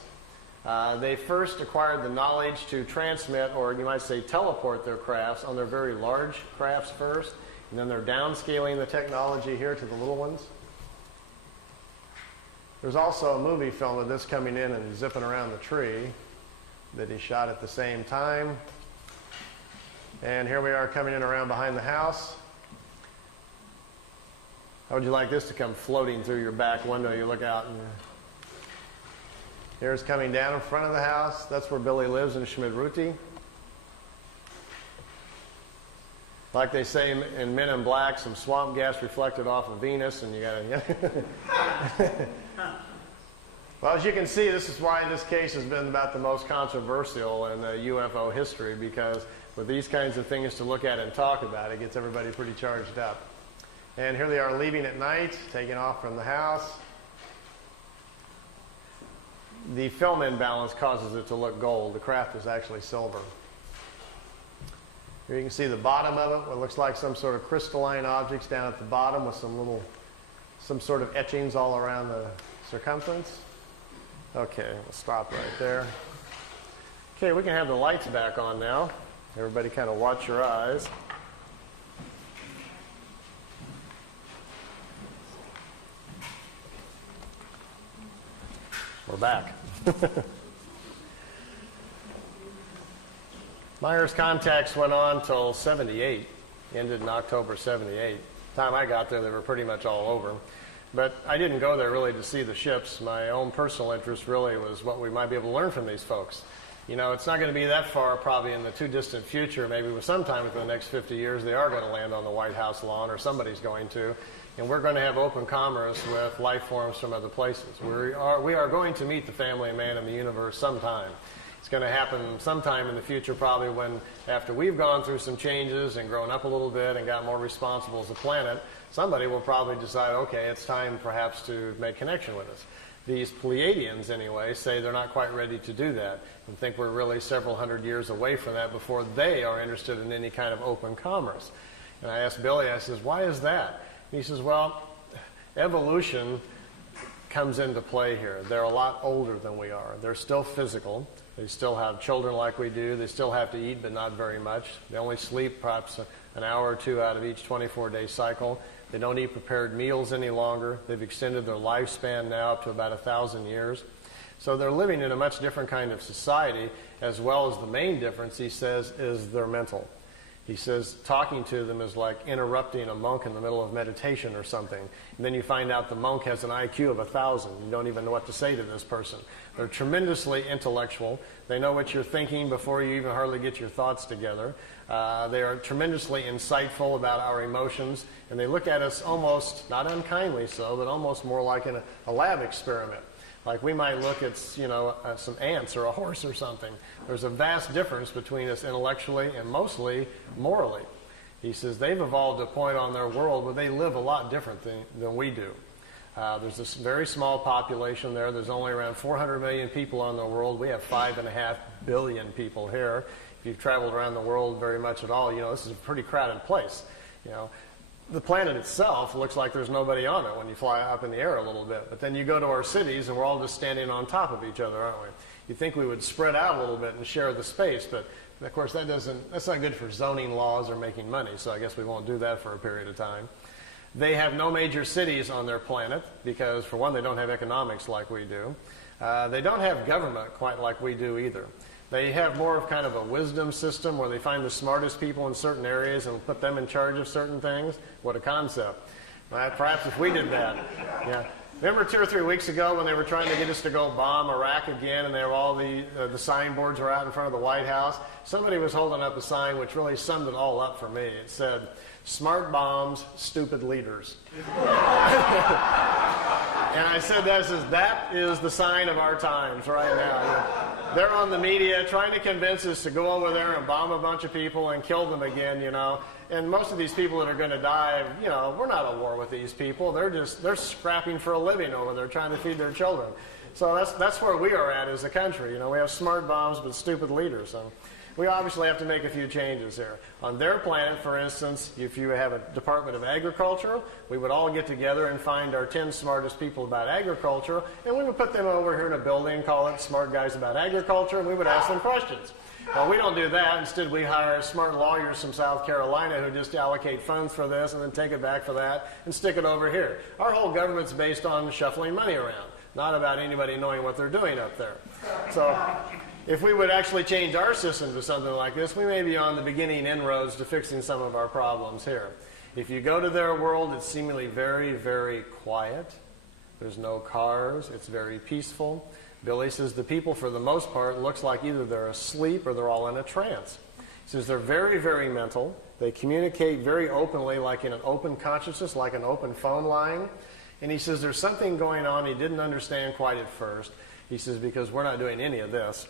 They first acquired the knowledge to transmit, or you might say teleport, their crafts on their very large crafts first, and then they're downscaling the technology here to the little ones. There's also a movie film of this coming in and zipping around the tree that he shot at the same time. And here we are coming in around behind the house. How would you like this to come floating through your back window? You look out and here's coming down in front of the house. That's where Billy lives in Schmidruti. Like they say in Men in Black, some swamp gas reflected off of Venus, and you got to... Well, as you can see, this is why this case has been about the most controversial in UFO history, because with these kinds of things to look at and talk about, it gets everybody pretty charged up. And here they are leaving at night, taking off from the house. The film imbalance causes it to look gold. The craft is actually silver. Here you can see the bottom of it, what looks like some sort of crystalline objects down at the bottom with some sort of etchings all around the circumference. Okay, we'll stop right there. Okay, we can have the lights back on now. Everybody kind of watch your eyes. We're back. Meier's contacts went on till 78, ended in October 78. Time I got there, they were pretty much all over. But I didn't go there really to see the ships. My own personal interest really was what we might be able to learn from these folks. You know, it's not going to be that far probably in the too distant future. Maybe sometime within the next 50 years they are going to land on the White House lawn, or somebody's going to. And we're going to have open commerce with life forms from other places. We are going to meet the family of man in the universe sometime. It's going to happen sometime in the future, probably when, after we've gone through some changes and grown up a little bit and got more responsible as a planet, somebody will probably decide, okay, it's time perhaps to make connection with us. These Pleiadians, anyway, say they're not quite ready to do that and think we're really several hundred years away from that before they are interested in any kind of open commerce. And I asked Billy, I says, why is that? And he says, well, evolution comes into play here. They're a lot older than we are. They're still physical. They still have children like we do. They still have to eat, but not very much. They only sleep perhaps an hour or two out of each 24-day cycle. They don't eat prepared meals any longer. They've extended their lifespan now up to about 1,000 years. So they're living in a much different kind of society, as well as the main difference, he says, is their mental. He says talking to them is like interrupting a monk in the middle of meditation or something. And then you find out the monk has an IQ of 1,000. You don't even know what to say to this person. They're tremendously intellectual. They know what you're thinking before you even hardly get your thoughts together. They are tremendously insightful about our emotions. And they look at us almost, not unkindly so, but almost more like in a lab experiment. Like we might look at, some ants or a horse or something. There's a vast difference between us intellectually and mostly morally. He says they've evolved to a point on their world where they live a lot different than we do. There's this very small population there. There's only around 400 million people on the world. We have 5.5 billion people here. If you've traveled around the world very much at all, this is a pretty crowded place. The planet itself looks like there's nobody on it when you fly up in the air a little bit. But then you go to our cities and we're all just standing on top of each other, aren't we? You'd think we would spread out a little bit and share the space, but of course that's not good for zoning laws or making money, so I guess we won't do that for a period of time. They have no major cities on their planet because, for one, they don't have economics like we do. They don't have government quite like we do either. They have more of kind of a wisdom system where they find the smartest people in certain areas and put them in charge of certain things. What a concept. Perhaps if we did that. Yeah. Remember 2 or 3 weeks ago when they were trying to get us to go bomb Iraq again, and there were all the signboards were out in front of the White House? Somebody was holding up a sign which really summed it all up for me. It said, "Smart bombs, stupid leaders." And I said, that is the sign of our times right now. They're on the media trying to convince us to go over there and bomb a bunch of people and kill them again, And most of these people that are going to die, we're not at war with these people. They're scrapping for a living over there trying to feed their children. So that's where we are at as a country. We have smart bombs but stupid leaders. So we obviously have to make a few changes here. On their planet, for instance, if you have a Department of Agriculture, we would all get together and find our 10 smartest people about agriculture, and we would put them over here in a building, call it Smart Guys About Agriculture, and we would ask them questions. Well, we don't do that. Instead, we hire smart lawyers from South Carolina who just allocate funds for this and then take it back for that and stick it over here. Our whole government's based on shuffling money around, not about anybody knowing what they're doing up there. So if we would actually change our system to something like this, we may be on the beginning inroads to fixing some of our problems here. If you go to their world, it's seemingly very, very quiet. There's no cars. It's very peaceful. Billy says the people, for the most part, looks like either they're asleep or they're all in a trance. He says they're very, very mental. They communicate very openly, like in an open consciousness, like an open phone line. And he says there's something going on he didn't understand quite at first. He says, because we're not doing any of this.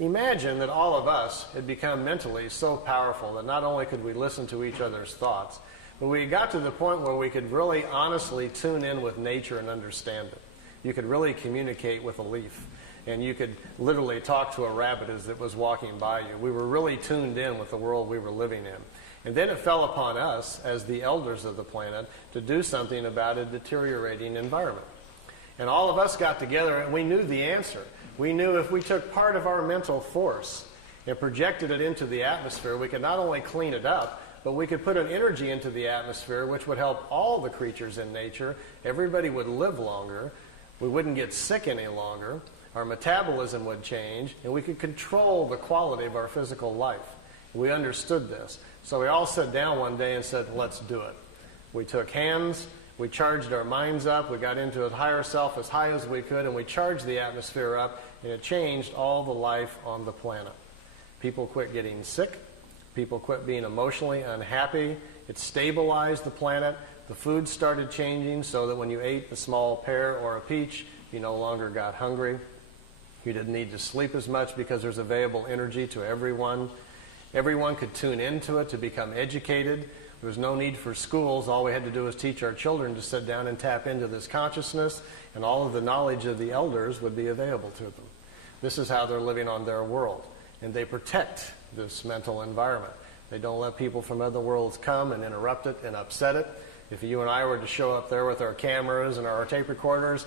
Imagine that all of us had become mentally so powerful that not only could we listen to each other's thoughts, but we got to the point where we could really honestly tune in with nature and understand it. You could really communicate with a leaf, and you could literally talk to a rabbit as it was walking by you. We were really tuned in with the world we were living in. And then it fell upon us, as the elders of the planet, to do something about a deteriorating environment. And all of us got together, and we knew the answer. We knew if we took part of our mental force and projected it into the atmosphere, we could not only clean it up, but we could put an energy into the atmosphere which would help all the creatures in nature. Everybody would live longer. We wouldn't get sick any longer. Our metabolism would change, and we could control the quality of our physical life. We understood this. So we all sat down one day and said, let's do it. We took hands, We charged our minds up. We got into a higher self as high as we could, and we charged the atmosphere up, and it changed all the life on the planet. People quit getting sick. People quit being emotionally unhappy. It stabilized the planet. The food started changing so that when you ate a small pear or a peach, you no longer got hungry. You didn't need to sleep as much because there's available energy to everyone. Everyone could tune into it to become educated. There was no need for schools. All we had to do was teach our children to sit down and tap into this consciousness, and all of the knowledge of the elders would be available to them. This is how they're living on their world, and they protect this mental environment. They don't let people from other worlds come and interrupt it and upset it. If you and I were to show up there with our cameras and our tape recorders,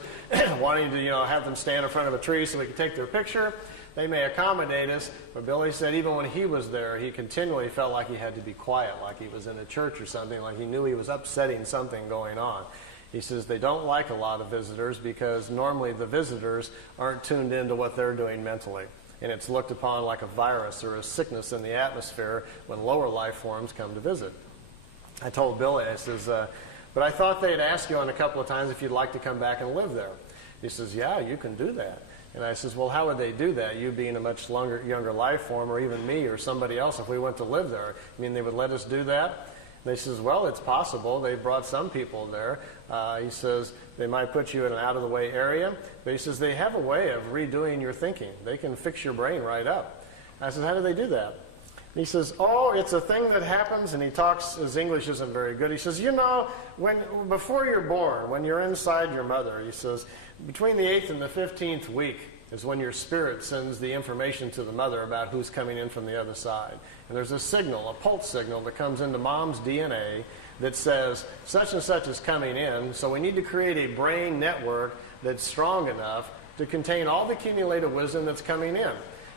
wanting to, have them stand in front of a tree so we could take their picture, they may accommodate us, but Billy said even when he was there, he continually felt like he had to be quiet, like he was in a church or something, like he knew he was upsetting something going on. He says they don't like a lot of visitors because normally the visitors aren't tuned into what they're doing mentally. And it's looked upon like a virus or a sickness in the atmosphere when lower life forms come to visit. I told Billy, I says, but I thought they'd ask you on a couple of times if you'd like to come back and live there. He says, yeah, you can do that. And I says, well, how would they do that? You being a much younger life form, or even me or somebody else, if we went to live there, I mean, they would let us do that? And they says, well, it's possible. They brought some people there. He says, they might put you in an out-of-the-way area. But he says, they have a way of redoing your thinking. They can fix your brain right up. I said, how do they do that? And he says, oh, it's a thing that happens, and he talks, his English isn't very good. He says, before you're born, when you're inside your mother, he says, between the 8th and the 15th week is when your spirit sends the information to the mother about who's coming in from the other side. And there's a signal, a pulse signal that comes into mom's DNA that says such and such is coming in, so we need to create a brain network that's strong enough to contain all the accumulated wisdom that's coming in.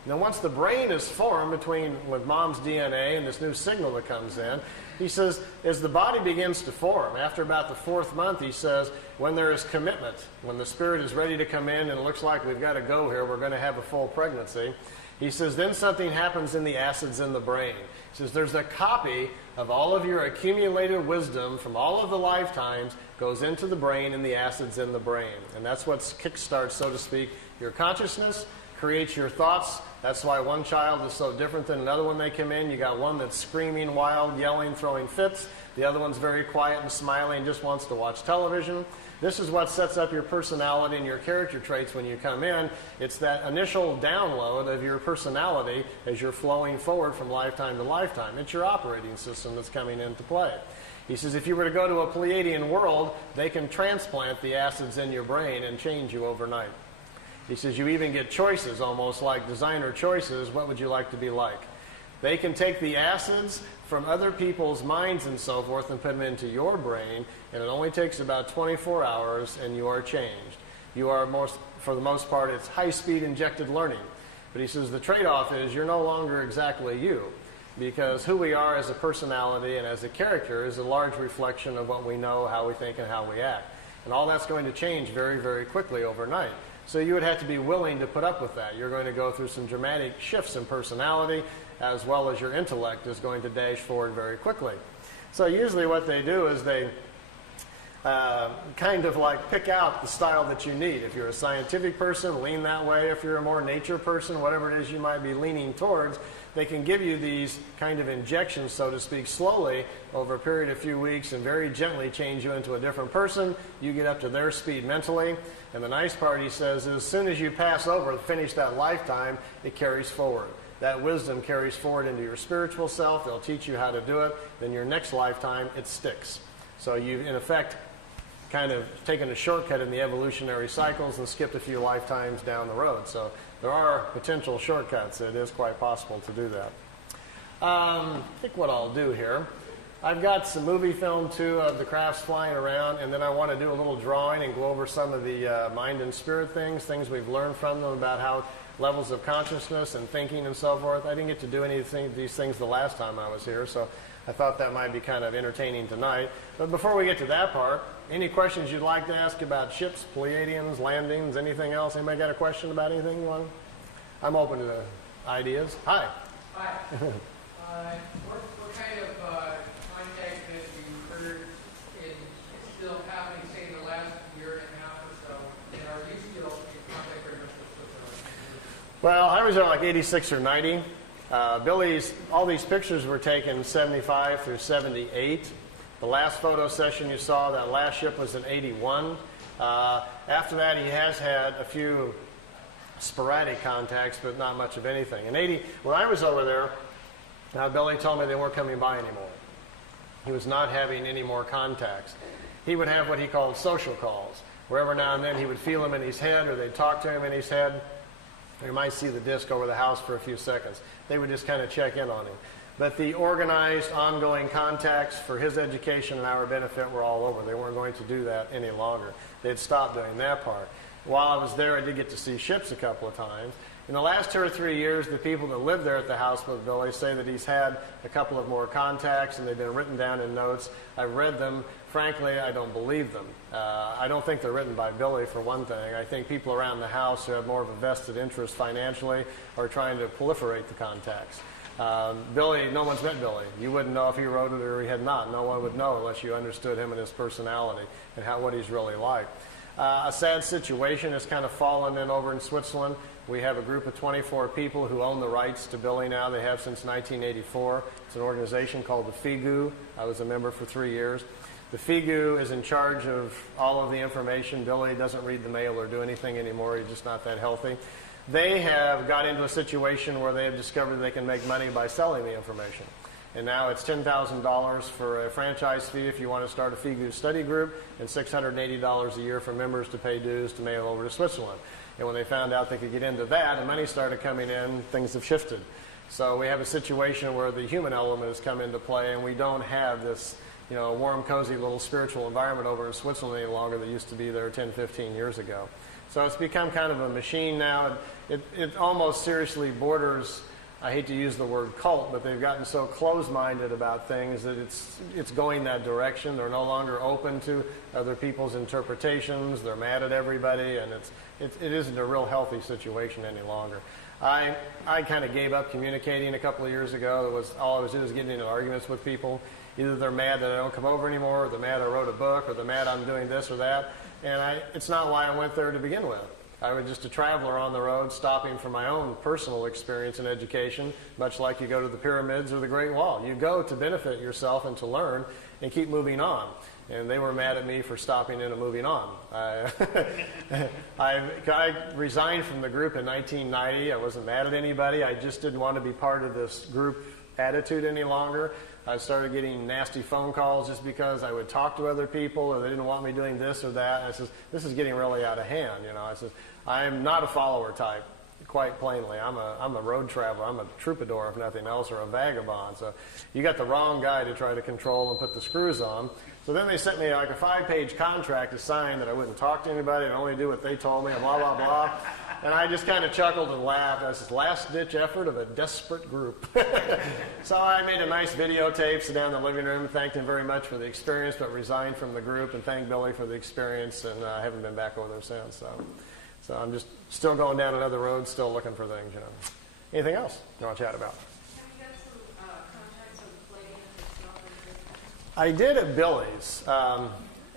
Now, once the brain is formed with mom's DNA and this new signal that comes in, he says, as the body begins to form, after about the 4th month, he says, when there is commitment, when the spirit is ready to come in and it looks like we've got to go here, we're going to have a full pregnancy, he says, then something happens in the acids in the brain. He says, there's a copy of all of your accumulated wisdom from all of the lifetimes goes into the brain and the acids in the brain. And that's what kickstarts, so to speak, your consciousness, creates your thoughts. That's why one child is so different than another when they come in. You got one that's screaming, wild, yelling, throwing fits. The other one's very quiet and smiling, just wants to watch television. This is what sets up your personality and your character traits when you come in. It's that initial download of your personality as you're flowing forward from lifetime to lifetime. It's your operating system that's coming into play. He says if you were to go to a Pleiadian world, they can transplant the acids in your brain and change you overnight. He says you even get choices, almost like designer choices. What would you like to be like? They can take the acids from other people's minds and so forth and put them into your brain, and it only takes about 24 hours and you are changed. You are, for the most part, it's high-speed injected learning. But he says the trade-off is you're no longer exactly you, because who we are as a personality and as a character is a large reflection of what we know, how we think, and how we act. And all that's going to change very, very quickly overnight. So you would have to be willing to put up with that. You're going to go through some dramatic shifts in personality, as well as your intellect is going to dash forward very quickly. So usually what they do is they kind of like pick out the style that you need. If you're a scientific person, lean that way. If you're a more nature person, whatever it is you might be leaning towards, they can give you these kind of injections, so to speak, slowly over a period of a few weeks and very gently change you into a different person. You get up to their speed mentally. And the nice part, he says, is as soon as you pass over, finish that lifetime, it carries forward. That wisdom carries forward into your spiritual self. They'll teach you how to do it. Then your next lifetime, it sticks. So you've, in effect, kind of taken a shortcut in the evolutionary cycles and skipped a few lifetimes down the road. So there are potential shortcuts. It is quite possible to do that. I think what I'll do here, I've got some movie film, too, of the crafts flying around, and then I want to do a little drawing and go over some of the mind and spirit things we've learned from them about how levels of consciousness and thinking and so forth. I didn't get to do any of these things the last time I was here, so I thought that might be kind of entertaining tonight. But before we get to that part, any questions you'd like to ask about ships, Pleiadians, landings, anything else? Anybody got a question about anything you want? I'm open to ideas. Hi. Hi. What kind of contact have you heard is still happening Well, I was there like 86 or 90. All these pictures were taken 75 through 78. The last photo session you saw, that last ship was in 81. After that, he has had a few sporadic contacts, but not much of anything. In 80, when I was over there, Billy told me they weren't coming by anymore. He was not having any more contacts. He would have what he called social calls, where every now and then he would feel him in his head, or they'd talk to him in his head. You might see the disc over the house for a few seconds. They would just kind of check in on him. But the organized, ongoing contacts for his education and our benefit were all over. They weren't going to do that any longer. They'd stopped doing that part. While I was there, I did get to see ships a couple of times. In the last 2 or 3 years, the people that live there at the house with Billy say that he's had a couple of more contacts, and they've been written down in notes. I've read them. Frankly, I don't believe them. I don't think they're written by Billy, for one thing. I think people around the house who have more of a vested interest financially are trying to proliferate the contacts. Billy, no one's met Billy. You wouldn't know if he wrote it or he had not. No one would know unless you understood him and his personality and what he's really like. A sad situation has kind of fallen in over in Switzerland. We have a group of 24 people who own the rights to Billy now. They have since 1984. It's an organization called the FIGU. I was a member for 3 years. The FIGU is in charge of all of the information. Billy doesn't read the mail or do anything anymore. He's just not that healthy. They have got into a situation where they have discovered they can make money by selling the information. And now it's $10,000 for a franchise fee if you want to start a FIGU study group, and $680 a year for members to pay dues to mail over to Switzerland. And when they found out they could get into that and money started coming in, things have shifted. So we have a situation where the human element has come into play, and we don't have this warm, cozy little spiritual environment over in Switzerland any longer that used to be there 10, 15 years ago. So it's become kind of a machine now. It almost seriously borders, I hate to use the word cult, but they've gotten so closed-minded about things that it's going that direction. They're no longer open to other people's interpretations. They're mad at everybody, and it isn't a real healthy situation any longer. I kind of gave up communicating a couple of years ago. All I was doing was getting into arguments with people. Either they're mad that I don't come over anymore, or they're mad I wrote a book, or they're mad I'm doing this or that. And it's not why I went there to begin with. I was just a traveler on the road, stopping for my own personal experience and education, much like you go to the pyramids or the Great Wall. You go to benefit yourself and to learn and keep moving on. And they were mad at me for stopping in and moving on. I resigned from the group in 1990. I wasn't mad at anybody. I just didn't want to be part of this group attitude any longer. I started getting nasty phone calls just because I would talk to other people, or they didn't want me doing this or that. And I says, this is getting really out of hand. I says, I'm not a follower type, quite plainly. I'm a road traveler. I'm a troubadour, if nothing else, or a vagabond. So you got the wrong guy to try to control and put the screws on. So then they sent me like a 5-page contract to sign that I wouldn't talk to anybody and only do what they told me, and blah, blah, blah. And I just kind of chuckled and laughed. I said, last-ditch effort of a desperate group. So I made a nice videotape, sit down in the living room, thanked him very much for the experience, but resigned from the group, and thanked Billy for the experience, and I haven't been back over there since. So I'm just still going down another road, still looking for things. Anything else you want to chat about? I did at Billy's,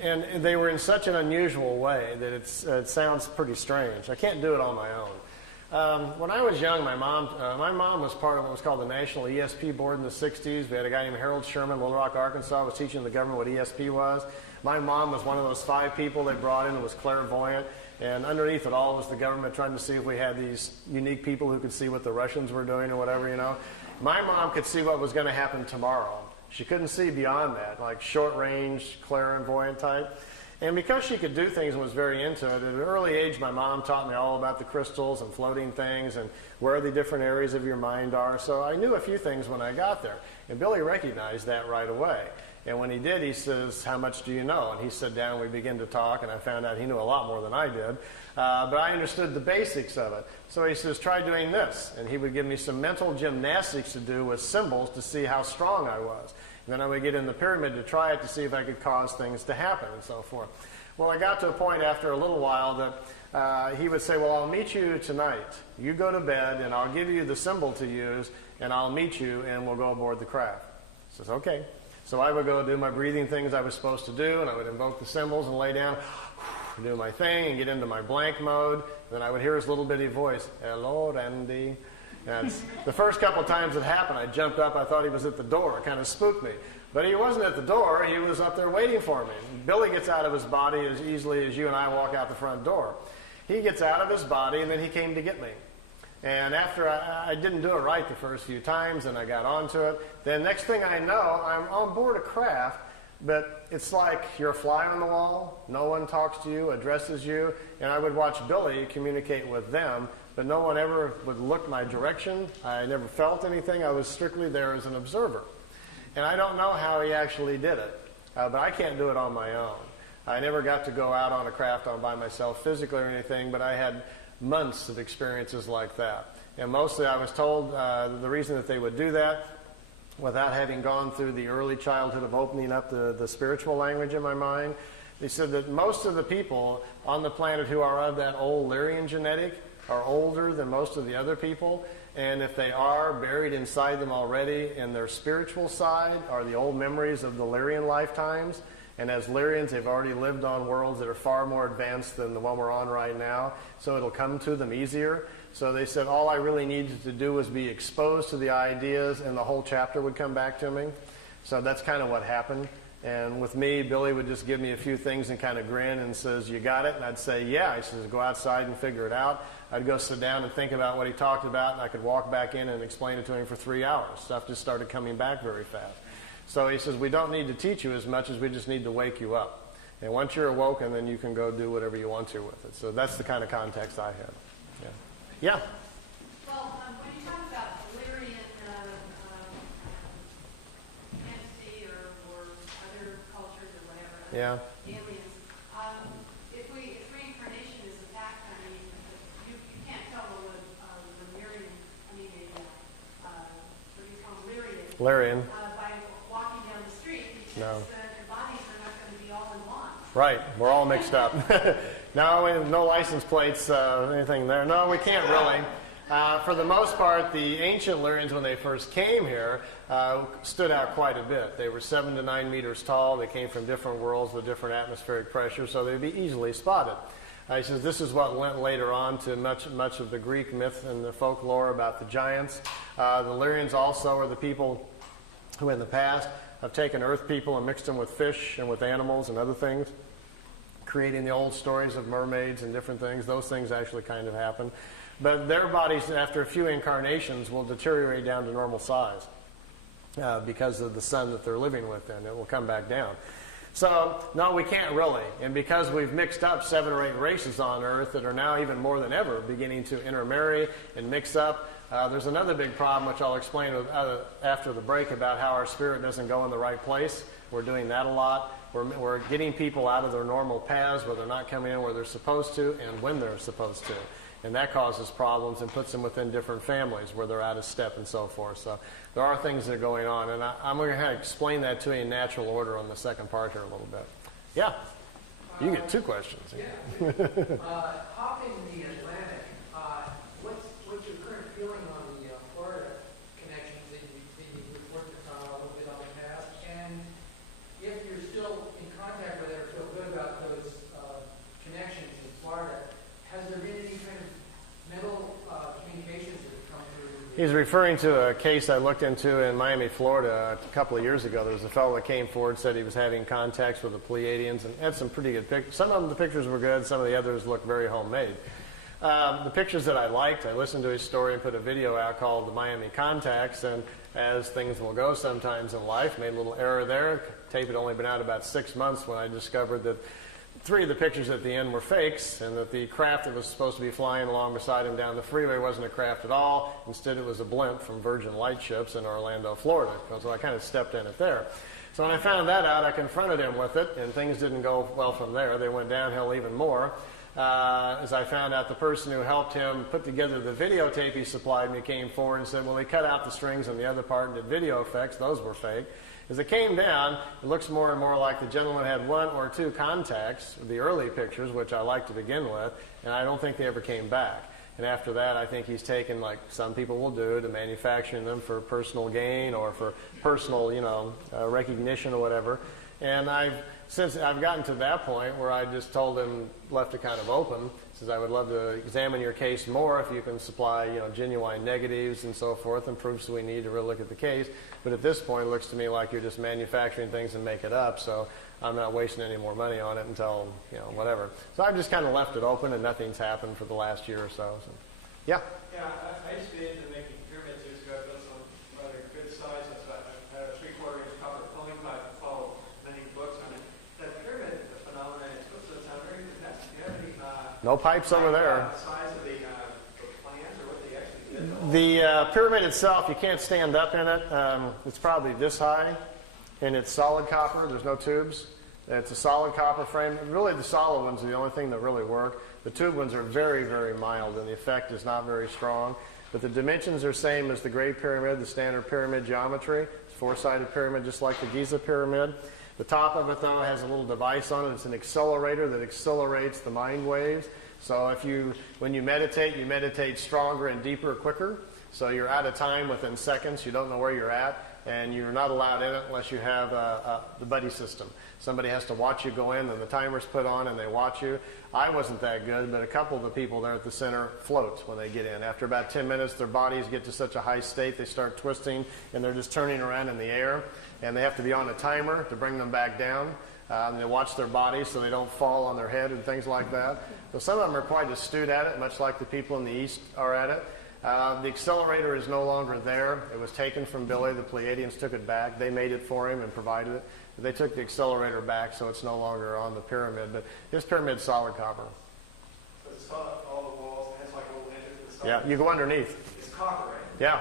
and they were in such an unusual way that it sounds pretty strange. I can't do it on my own. When I was young, my mom was part of what was called the National ESP Board in the 60s. We had a guy named Harold Sherman, Little Rock, Arkansas, was teaching the government what ESP was. My mom was one of those 5 people they brought in that was clairvoyant, and underneath it all was the government trying to see if we had these unique people who could see what the Russians were doing or whatever, My mom could see what was going to happen tomorrow. She couldn't see beyond that, like short-range, clairvoyant type. And because she could do things and was very into it, at an early age, my mom taught me all about the crystals and floating things and where the different areas of your mind are. So I knew a few things when I got there. And Billy recognized that right away. And when he did, he says, how much do you know? And he sat down, and we began to talk, and I found out he knew a lot more than I did. But I understood the basics of it. So he says, try doing this. And he would give me some mental gymnastics to do with symbols to see how strong I was. And then I would get in the pyramid to try it to see if I could cause things to happen and so forth. Well, I got to a point after a little while that he would say, well, I'll meet you tonight. You go to bed, and I'll give you the symbol to use, and I'll meet you, and we'll go aboard the craft. I says, okay. So I would go do my breathing things I was supposed to do, and I would invoke the symbols and lay down do my thing and get into my blank mode. Then I would hear his little bitty voice, "Hello, Randy." And the first couple times it happened, I jumped up. I thought he was at the door. It kind of spooked me. But he wasn't at the door. He was up there waiting for me. Billy gets out of his body as easily as you and I walk out the front door. He gets out of his body, and then he came to get me. And after I didn't do it right the first few times, and I got onto it, then next thing I know, I'm on board a craft, but it's like you're a fly on the wall. No one talks to you, addresses you, and I would watch Billy communicate with them, but no one ever would look my direction. I never felt anything. I was strictly there as an observer. And I don't know how he actually did it, but I can't do it on my own. I never got to go out on a craft by myself physically or anything, but I had months of experiences like that. And mostly I was told the reason that they would do that, without having gone through the early childhood of opening up the spiritual language in my mind, they said that most of the people on the planet who are of that old Lyrian genetic are older than most of the other people. And if they are, buried inside them already in their spiritual side are the old memories of the Lyrian lifetimes. And as Lyrians, they've already lived on worlds that are far more advanced than the one we're on right now, so it'll come to them easier. So they said all I really needed to do was be exposed to the ideas, and the whole chapter would come back to me. So that's kind of what happened. And with me, Billy would just give me a few things and kind of grin and says, "You got it?" And I'd say, "Yeah." He says, "Go outside and figure it out." I'd go sit down and think about what he talked about, and I could walk back in and explain it to him for 3 hours. Stuff just started coming back very fast. So he says, "We don't need to teach you as much as we just need to wake you up. And once you're awoken, then you can go do whatever you want to with it." So that's the kind of context I had. Yeah. Yeah? Well, when you talk about Lyrian entity or other cultures or whatever, Yeah. aliens, if reincarnation is a fact, I mean, you can't tell what Lyrian, I mean, what do you call them, Lyrian. by walking down the street, because No. their bodies are not going to be all in one. Right. We're all mixed up. No license plates, anything there. No, we can't really. For the most part, the ancient Lyrians, when they first came here, stood out quite a bit. They were 7 to 9 meters tall. They came from different worlds with different atmospheric pressure, so they'd be easily spotted. He says this is what went later on to much of the Greek myth and the folklore about the giants. The Lyrians also are the people who in the past have taken earth people and mixed them with fish and with animals and other things, creating the old stories of mermaids and different things. Those things actually kind of happen. But their bodies, after a few incarnations, will deteriorate down to normal size because of the sun that they're living within. It will come back down. So, no, we can't really. And because we've mixed up 7 or 8 races on Earth that are now even more than ever beginning to intermarry and mix up, there's another big problem, which I'll explain after the break, about how our spirit doesn't go in the right place. We're doing that a lot. We're getting people out of their normal paths where they're not coming in where they're supposed to and when they're supposed to. And that causes problems and puts them within different families where they're out of step and so forth. So there are things that are going on. And I'm going to explain that to you in natural order on the second part here a little bit. Yeah? You get 2 questions. Yeah. Hopping the Atlantic, what's your current feeling on the Florida connections that you reported a little bit on the past? And if you're still in contact with it or feel good about those connections in Florida, has there been any kind of mental communications that have come through? He's referring to a case I looked into in Miami, Florida a couple of years ago. There was a fellow that came forward, said he was having contacts with the Pleiadians, and had some pretty good pictures. Some of the pictures were good. Some of the others looked very homemade. The pictures that I liked, I listened to his story and put a video out called The Miami Contacts, and as things will go sometimes in life, made a little error there. Tape had only been out about 6 months when I discovered that 3 of the pictures at the end were fakes, and that the craft that was supposed to be flying along beside him down the freeway wasn't a craft at all. Instead, it was a blimp from Virgin Lightships in Orlando, Florida. So I kind of stepped in it there. So when I found that out, I confronted him with it, and things didn't go well from there. They went downhill even more. As I found out, the person who helped him put together the videotape he supplied me came forward and said, well, he cut out the strings on the other part and did video effects. Those were fake. As it came down, it looks more and more like the gentleman had 1 or 2 contacts, the early pictures, which I liked to begin with, and I don't think they ever came back. And after that, I think he's taken, like some people will do, to manufacturing them for personal gain or for personal, recognition or whatever. And since I've gotten to that point where I just told him, left it kind of open, says I would love to examine your case more if you can supply, genuine negatives and so forth and proofs we need to really look at the case. But at this point, it looks to me like you're just manufacturing things and make it up. So I'm not wasting any more money on it until, whatever. So I've just kind of left it open, and nothing's happened for the last year or so. Yeah? Yeah, I used to be into making pyramids years ago. I built some rather good size. So I had a 3/4 inch copper filling pipe and followed many books on it. That pyramid phenomenon, it's supposed to sound very fantastic. Do you have any No pipes over there. size of the plans or what they actually did? The pyramid itself, you can't stand up in it. It's probably this high, and it's solid copper. There's no tubes. It's a solid copper frame. Really, the solid ones are the only thing that really work. The tube ones are very, very mild, and the effect is not very strong. But the dimensions are same as the Great Pyramid, the standard pyramid geometry. It's a 4-sided pyramid, just like the Giza Pyramid. The top of it, though, has a little device on it. It's an accelerator that accelerates the mind waves. So when you meditate stronger and deeper, quicker. So you're out of time within seconds. You don't know where you're at, and you're not allowed in it unless you have the buddy system. Somebody has to watch you go in, and the timer's put on, and they watch you. I wasn't that good, but a couple of the people there at the center float when they get in. After about 10 minutes, their bodies get to such a high state, they start twisting, and they're just turning around in the air. And they have to be on a timer to bring them back down. They watch their bodies so they don't fall on their head and things like that. So some of them are quite astute at it, much like the people in the East are at it. The accelerator is no longer there. It was taken from Billy. The Pleiadians took it back. They made it for him and provided it. They took the accelerator back, so it's no longer on the pyramid. But this pyramid's solid copper. So it's solid, all the walls, and it's like a little entrance to the Yeah, you go underneath. It's copper, right? Yeah.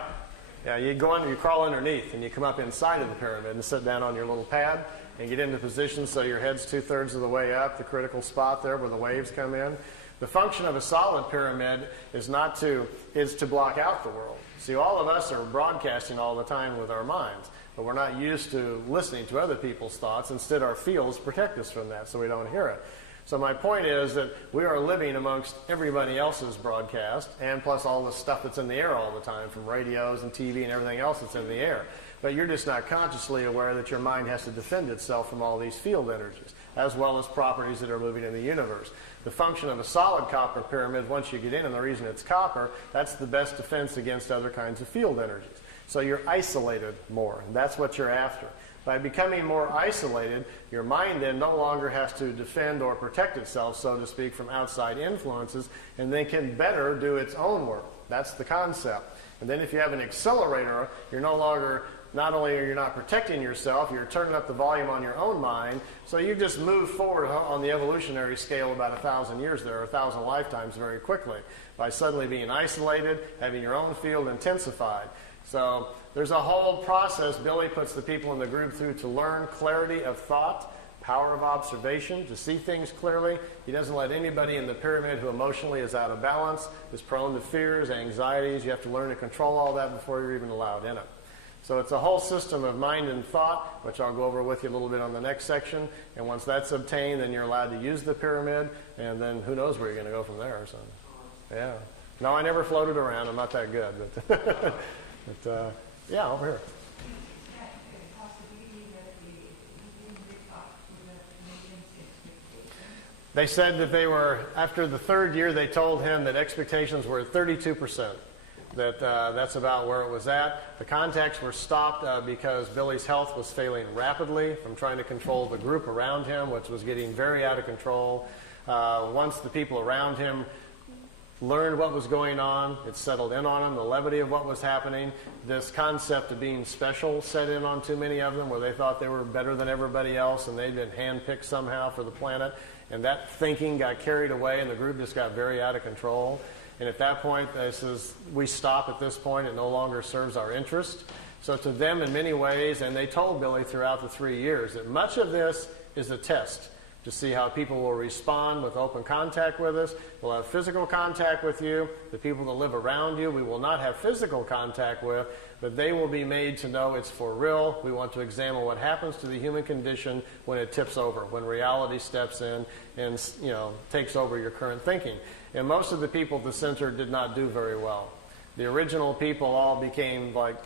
Yeah, you crawl underneath, and you come up inside of the pyramid and sit down on your little pad and get into position so your head's 2/3 of the way up, the critical spot there where the waves come in. The function of a solid pyramid is to block out the world. See, all of us are broadcasting all the time with our minds, but we're not used to listening to other people's thoughts. Instead, our fields protect us from that so we don't hear it. So my point is that we are living amongst everybody else's broadcast, and plus all the stuff that's in the air all the time, from radios and TV and everything else that's in the air. But you're just not consciously aware that your mind has to defend itself from all these field energies, as well as properties that are moving in the universe. The function of a solid copper pyramid, once you get in, and the reason it's copper, that's the best defense against other kinds of field energies. So you're isolated more, and that's what you're after. By becoming more isolated, your mind then no longer has to defend or protect itself, so to speak, from outside influences, and then can better do its own work. That's the concept. And then if you have an accelerator, you're not only are you not protecting yourself, you're turning up the volume on your own mind, so you just move forward on the evolutionary scale about 1,000 years there, 1,000 lifetimes very quickly, by suddenly being isolated, having your own field intensified. So there's a whole process Billy puts the people in the group through to learn clarity of thought, power of observation, to see things clearly. He doesn't let anybody in the pyramid who emotionally is out of balance, is prone to fears, anxieties. You have to learn to control all that before you're even allowed in it. So it's a whole system of mind and thought, which I'll go over with you a little bit on the next section. And once that's obtained, then you're allowed to use the pyramid, and then who knows where you're going to go from there. So, yeah. No, I never floated around. I'm not that good. But, yeah, over here. They said that they were, after the 3rd year, they told him that expectations were 32%. That's about where it was at. The contacts were stopped because Billy's health was failing rapidly from trying to control the group around him, which was getting very out of control. Once the people around him learned what was going on, it settled in on them, the levity of what was happening. This concept of being special set in on too many of them, where they thought they were better than everybody else and they'd been handpicked somehow for the planet. And that thinking got carried away and the group just got very out of control. And at that point, they says, we stop at this point. It no longer serves our interest. So to them, in many ways, and they told Billy throughout the 3 years, that much of this is a test to see how people will respond with open contact with us. We'll have physical contact with you. The people that live around you, we will not have physical contact with, but they will be made to know it's for real. We want to examine what happens to the human condition when it tips over, when reality steps in and takes over your current thinking. And most of the people at the center did not do very well. The original people all became like,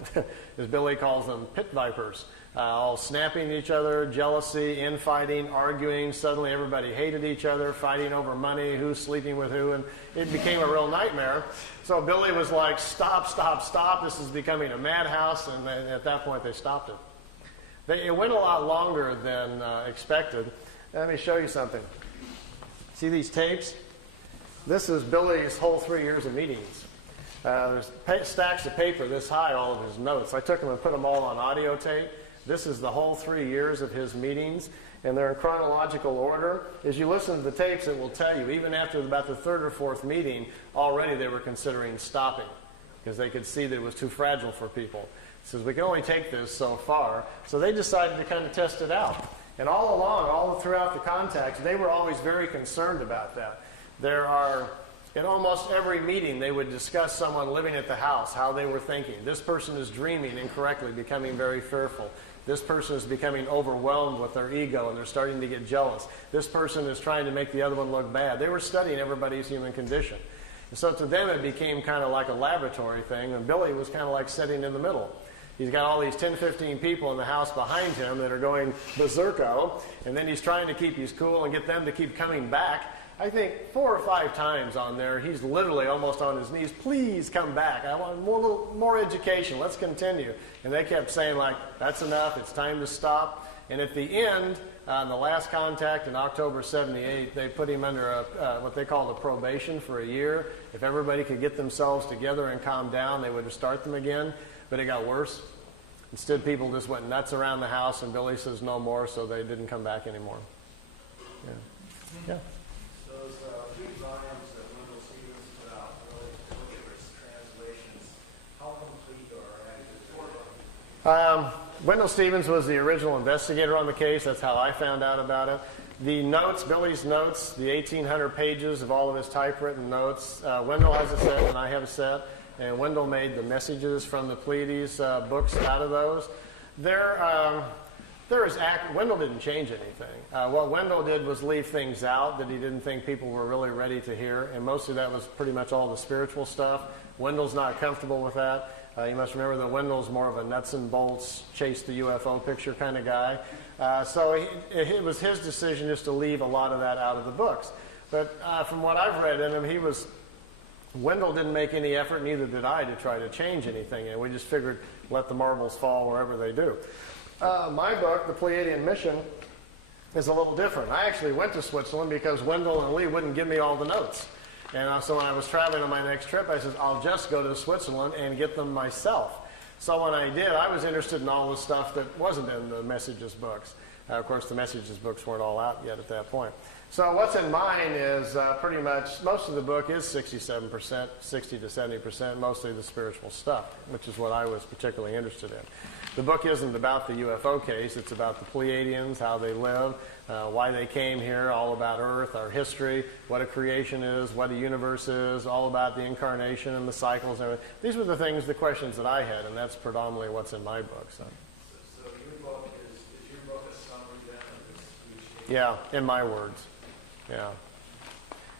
as Billy calls them, pit vipers. all snapping at each other, jealousy, infighting, arguing. Suddenly everybody hated each other, fighting over money, who's sleeping with who, and it became a real nightmare. So Billy was like, stop, stop, stop. This is becoming a madhouse, and then at that point they stopped it. It went a lot longer than expected. Let me show you something. See these tapes? This is Billy's whole 3 years of meetings. There's stacks of paper this high, all of his notes. I took them and put them all on audio tape. This is the whole 3 years of his meetings, and they're in chronological order. As you listen to the tapes, it will tell you, even after about the third or fourth meeting, already they were considering stopping because they could see that it was too fragile for people. He says, we can only take this so far. So they decided to kind of test it out. And all along, all throughout the contacts, they were always very concerned about that. In almost every meeting, they would discuss someone living at the house, how they were thinking. This person is dreaming incorrectly, becoming very fearful. This person is becoming overwhelmed with their ego, and they're starting to get jealous. This person is trying to make the other one look bad. They were studying everybody's human condition. And so to them, it became kind of like a laboratory thing, and Billy was kind of like sitting in the middle. He's got all these 10, 15 people in the house behind him that are going berserko, and then he's trying to keep his cool and get them to keep coming back. I think 4 or 5 times on there, he's literally almost on his knees. Please come back. I want more education. Let's continue. And they kept saying, like, that's enough. It's time to stop. And at the end, on the last contact in October 78, they put him under what they called a probation for a year. If everybody could get themselves together and calm down, they would start them again. But it got worse. Instead, people just went nuts around the house, and Billy says no more, so they didn't come back anymore. Yeah. Those 3 volumes that Wendell Stevens put out, really look at his translations. How complete or accurate? Wendell Stevens was the original investigator on the case. That's how I found out about it. The notes, Billy's notes, the 1,800 pages of all of his typewritten notes, Wendell has a set and I have a set. And Wendell made the messages from the Pleiades books out of those. Wendell didn't change anything. What Wendell did was leave things out that he didn't think people were really ready to hear, and mostly that was pretty much all the spiritual stuff. Wendell's not comfortable with that. You must remember that Wendell's more of a nuts and bolts, chase the UFO picture kind of guy. So it was his decision just to leave a lot of that out of the books. But from what I've read in him, Wendell didn't make any effort, neither did I, to try to change anything. And we just figured, let the marbles fall wherever they do. My book, The Pleiadian Mission, is a little different. I actually went to Switzerland because Wendell and Lee wouldn't give me all the notes. And so when I was traveling on my next trip, I said, I'll just go to Switzerland and get them myself. So when I did, I was interested in all the stuff that wasn't in the Messages books. Of course, the Messages books weren't all out yet at that point. So what's in mine is pretty much, most of the book is 67%, 60 to 70%, mostly the spiritual stuff, which is what I was particularly interested in. The book isn't about the UFO case. It's about the Pleiadians, how they live, why they came here, all about Earth, our history, what a creation is, what a universe is, all about the incarnation and the cycles and everything. These were the questions that I had, and that's predominantly what's in my book. So your book is your book a summary then of this speech? Yeah, in my words. Yeah.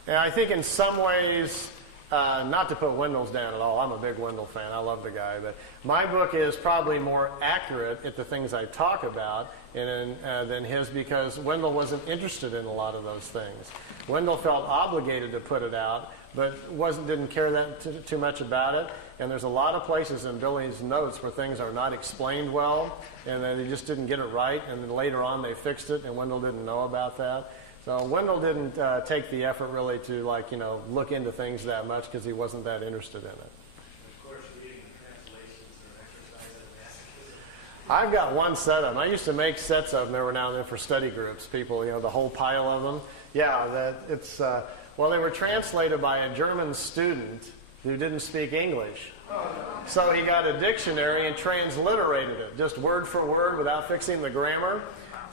And I think in some ways, not to put Wendell's down at all, I'm a big Wendell fan, I love the guy, but my book is probably more accurate at the things I talk about than his, because Wendell wasn't interested in a lot of those things. Wendell felt obligated to put it out, but didn't care that too much about it. And there's a lot of places in Billy's notes where things are not explained well, and then they just didn't get it right, and then later on they fixed it, and Wendell didn't know about that. So Wendell didn't take the effort really to look into things that much because he wasn't that interested in it. Of course, reading the translations are an exercise in masochism. I've got one set of them. I used to make sets of them every now and then for study groups. People, the whole pile of them. Yeah, they were translated by a German student who didn't speak English. So he got a dictionary and transliterated it, just word for word without fixing the grammar.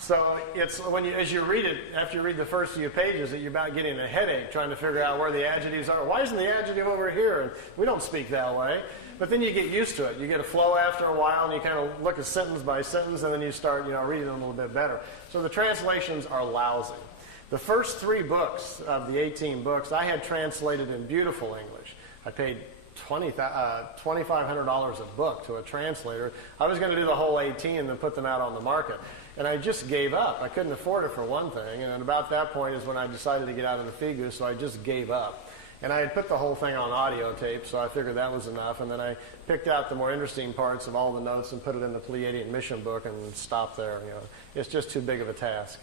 So it's as you read it, after you read the first few pages, that you're about getting a headache trying to figure out where the adjectives are. Why isn't the adjective over here? And we don't speak that way. But then you get used to it. You get a flow after a while, and you kind of look at sentence by sentence, and then you start reading them a little bit better. So the translations are lousy. The first 3 books of the 18 books I had translated in beautiful English. I paid $2,500 a book to a translator. I was going to do the whole 18 and then put them out on the market. And I just gave up. I couldn't afford it for one thing. And about that point is when I decided to get out of the Figu, so I just gave up. And I had put the whole thing on audio tape, so I figured that was enough. And then I picked out the more interesting parts of all the notes and put it in the Pleiadian mission book and stopped there. It's just too big of a task,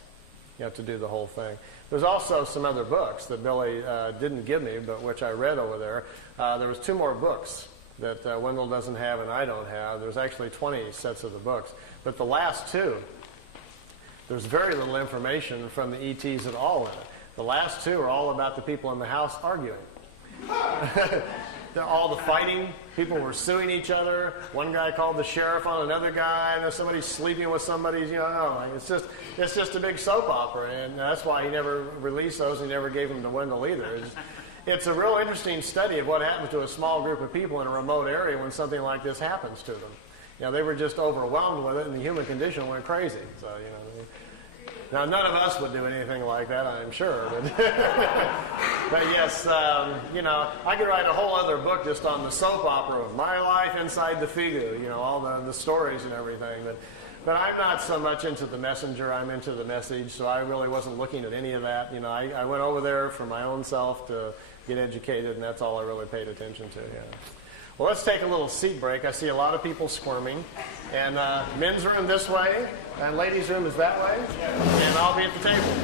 to do the whole thing. There's also some other books that Billy didn't give me, but which I read over there. There was 2 more books that Wendell doesn't have and I don't have. There's actually 20 sets of the books. But the last 2, there's very little information from the ETs at all in it. The last 2 are all about the people in the house arguing. All the fighting, people were suing each other. One guy called the sheriff on another guy, and there's somebody sleeping with somebody. It's just a big soap opera, and that's why he never released those. He never gave them to Wendell either. It's a real interesting study of what happens to a small group of people in a remote area when something like this happens to them. They were just overwhelmed with it, and the human condition went crazy. So now, none of us would do anything like that, I'm sure. But yes, I could write a whole other book just on the soap opera of my life inside the Figu, all the stories and everything. But I'm not so much into the messenger, I'm into the message, so I really wasn't looking at any of that. I went over there for my own self to get educated, and that's all I really paid attention to. Well, let's take a little seat break. I see a lot of people squirming. And men's room this way, and ladies' room is that way. And I'll be at the table.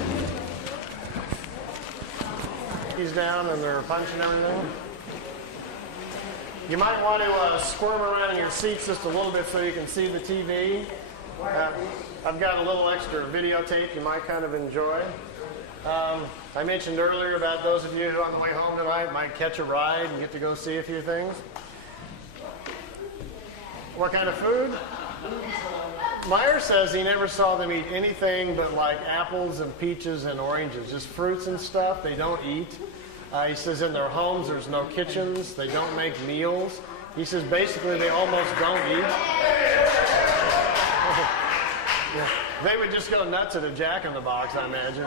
He's down and they're punching everything. You might want to squirm around in your seats just a little bit so you can see the TV. I've got a little extra videotape you might kind of enjoy. I mentioned earlier about those of you who on the way home tonight might catch a ride and get to go see a few things. What kind of food? Meier says he never saw them eat anything but like apples and peaches and oranges, just fruits and stuff. They don't eat. He says in their homes there's no kitchens. They don't make meals. He says basically they almost don't eat. They would just go nuts at a Jack-in-the-Box, I imagine,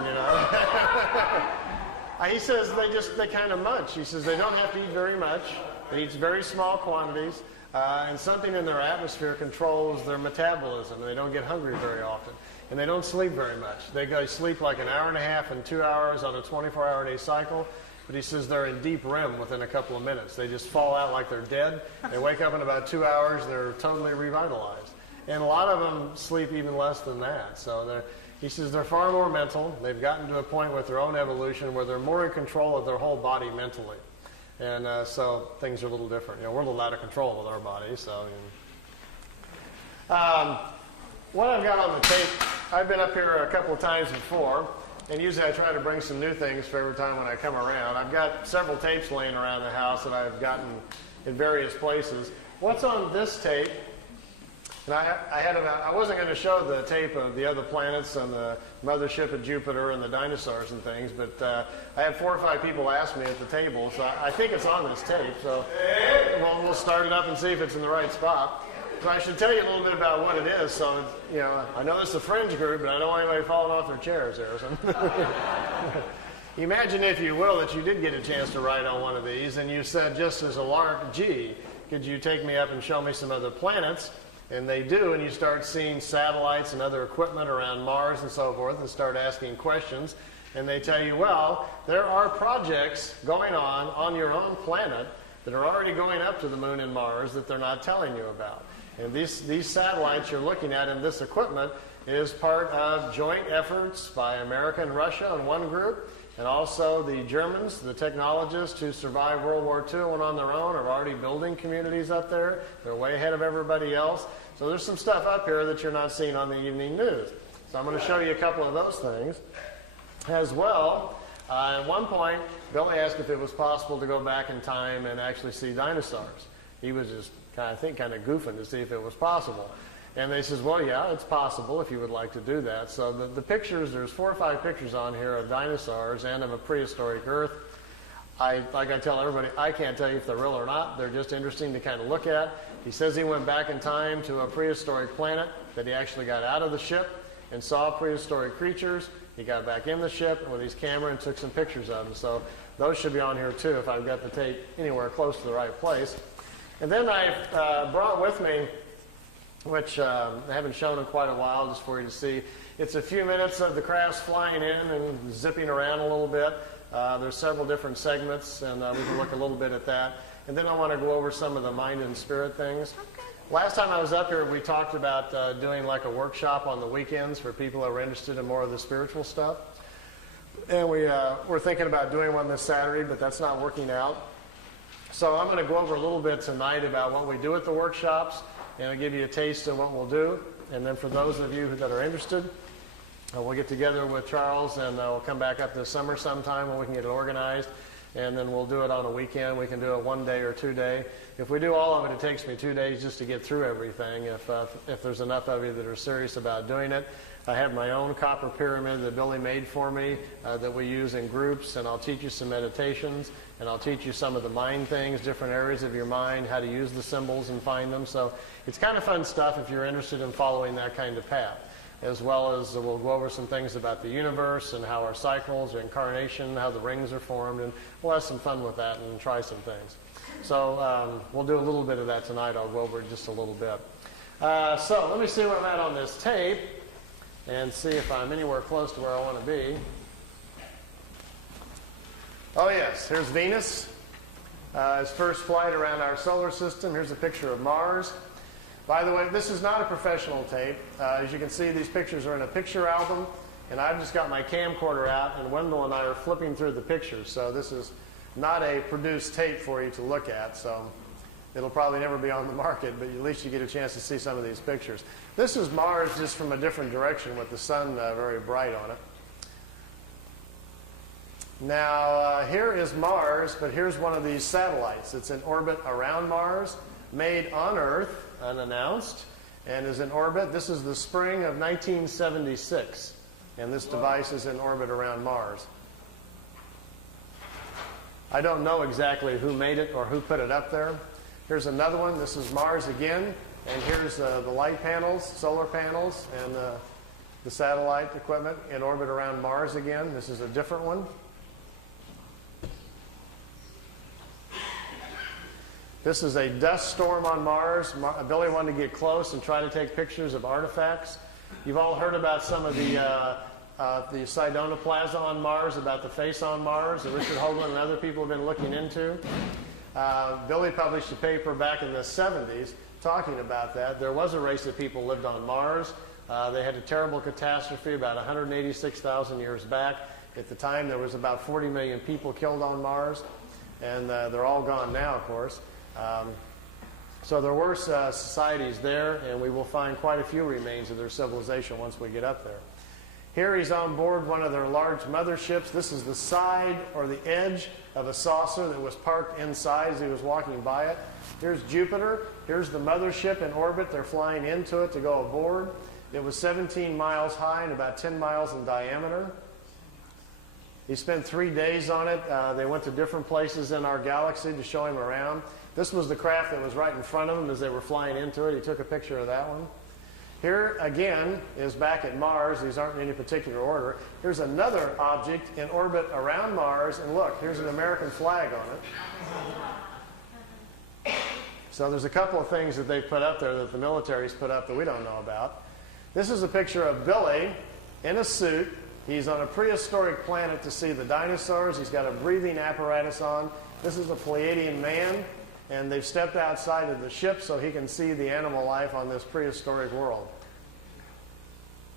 He says they kind of munch. He says they don't have to eat very much. They eat very small quantities. And something in their atmosphere controls their metabolism. They don't get hungry very often. And they don't sleep very much. They sleep like an hour and a half and 2 hours on a 24-hour-a-day cycle. But he says they're in deep REM within a couple of minutes. They just fall out like they're dead. They wake up in about 2 hours. They're totally revitalized. And a lot of them sleep even less than that. So he says they're far more mental. They've gotten to a point with their own evolution where they're more in control of their whole body mentally. And so things are a little different. We're a little out of control with our bodies. So, what I've got on the tape, I've been up here a couple of times before, and usually I try to bring some new things for every time when I come around. I've got several tapes laying around the house that I've gotten in various places. What's on this tape? And I wasn't going to show the tape of the other planets and the mothership of Jupiter and the dinosaurs and things, but I had 4 or 5 people ask me at the table, so I think it's on this tape. So we'll start it up and see if it's in the right spot. So I should tell you a little bit about what it is. So I know this is a fringe group, but I don't want anybody falling off their chairs there. So. Imagine, if you will, that you did get a chance to ride on one of these, and you said, just as a lark, gee, could you take me up and show me some other planets? And they do, and you start seeing satellites and other equipment around Mars and so forth, and start asking questions. And they tell you, well, there are projects going on your own planet that are already going up to the moon and Mars that they're not telling you about. And these satellites you're looking at and this equipment is part of joint efforts by America and Russia in one group, and also the Germans, the technologists who survived World War II and went on their own, are already building communities up there. They're way ahead of everybody else. So there's some stuff up here that you're not seeing on the evening news. So I'm going to show you a couple of those things as well. At one point, Billy asked if it was possible to go back in time and actually see dinosaurs. He was just kind of goofing to see if it was possible. And they says, well, yeah, it's possible if you would like to do that. So the pictures, there's 4 or 5 pictures on here of dinosaurs and of a prehistoric Earth. Like I tell everybody, I can't tell you if they're real or not. They're just interesting to kind of look at. He says he went back in time to a prehistoric planet, that he actually got out of the ship and saw prehistoric creatures. He got back in the ship with his camera and took some pictures of them. So those should be on here too if I've got the tape anywhere close to the right place. And then I've brought with me, which I haven't shown in quite a while, just for you to see. It's a few minutes of the crafts flying in and zipping around a little bit. There's several different segments, and we can look a little bit at that. And then I want to go over some of the mind and spirit things. Last time I was up here, we talked about doing like a workshop on the weekends for people that were interested in more of the spiritual stuff. And we're thinking about doing one this Saturday, but that's not working out. So I'm going to go over a little bit tonight about what we do at the workshops, and I'll give you a taste of what we'll do. And then for those of you that are interested, we'll get together with Charles, and we'll come back up this summer sometime when we can get it organized. And then we'll do it on a weekend. We can do it 1 day or 2 day. If we do all of it, it takes me 2 days just to get through everything, if there's enough of you that are serious about doing it. I have my own copper pyramid that Billy made for me that we use in groups, and I'll teach you some meditations, and I'll teach you some of the mind things, different areas of your mind, how to use the symbols and find them. So it's kind of fun stuff if you're interested in following that kind of path, as well as we'll go over some things about the universe and how our cycles, our incarnation, how the rings are formed, and we'll have some fun with that and try some things. So we'll do a little bit of that tonight. I'll go over it just a little bit. So let me see where I'm at on this tape and see if I'm anywhere close to where I want to be. Oh yes, here's Venus. Its first flight around our solar system. Here's a picture of Mars. By the way, this is not a professional tape. As you can see, these pictures are in a picture album, and I've just got my camcorder out, and Wendell and I are flipping through the pictures. So this is not a produced tape for you to look at. So it'll probably never be on the market, but at least you get a chance to see some of these pictures. This is Mars just from a different direction with the sun very bright on it. Now, here is Mars, but here's one of these satellites. It's in orbit around Mars, made on Earth, unannounced, and is in orbit. This is the spring of 1976, and this device is in orbit around Mars. I don't know exactly who made it or who put it up there. Here's another one. This is Mars again, and here's the light panels, solar panels, and the satellite equipment in orbit around Mars again. This is a different one. This is a dust storm on Mars. Billy wanted to get close and try to take pictures of artifacts. You've all heard about some of the Sidonoplasma on Mars, about the face on Mars that Richard Hoagland and other people have been looking into. Billy published a paper back in the 70s talking about that. There was a race of people lived on Mars. They had a terrible catastrophe about 186,000 years back. At the time, there was about 40 million people killed on Mars, and they're all gone now, of course. So there were societies there, and we will find quite a few remains of their civilization once we get up there. Here he's on board one of their large motherships. This is the side or the edge of a saucer that was parked inside as he was walking by it. Here's Jupiter. Here's the mothership in orbit. They're flying into it to go aboard. It was 17 miles high and about 10 miles in diameter. He spent 3 days on it. They went to different places in our galaxy to show him around. This was the craft that was right in front of them as they were flying into it. He took a picture of that one. Here, again, is back at Mars. These aren't in any particular order. Here's another object in orbit around Mars, and look, here's an American flag on it. So there's a couple of things that they've put up there that the military's put up that we don't know about. This is a picture of Billy in a suit. He's on a prehistoric planet to see the dinosaurs. He's got a breathing apparatus on. This is a Pleiadian man, and they've stepped outside of the ship so he can see the animal life on this prehistoric world.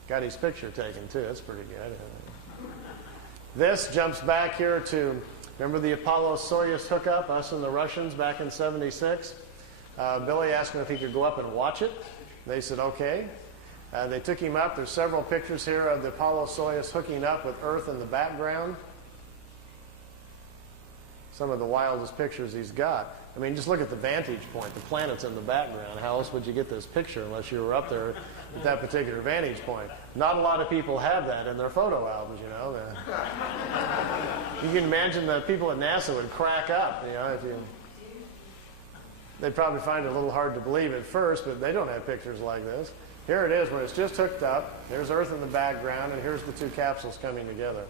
Got his picture taken, too. That's pretty good. This jumps back here to, remember the Apollo-Soyuz hookup, us and the Russians back in '76? Billy asked him if he could go up and watch it. They said, okay. They took him up. There's several pictures here of the Apollo-Soyuz hooking up with Earth in the background. Some of the wildest pictures he's got. I mean, just look at the vantage point. The planet's in the background. How else would you get this picture unless you were up there at that particular vantage point? Not a lot of people have that in their photo albums, you know. You can imagine the people at NASA would crack up, you know, they'd probably find it a little hard to believe at first, but they don't have pictures like this. Here it is when it's just hooked up. There's Earth in the background, and here's the two capsules coming together.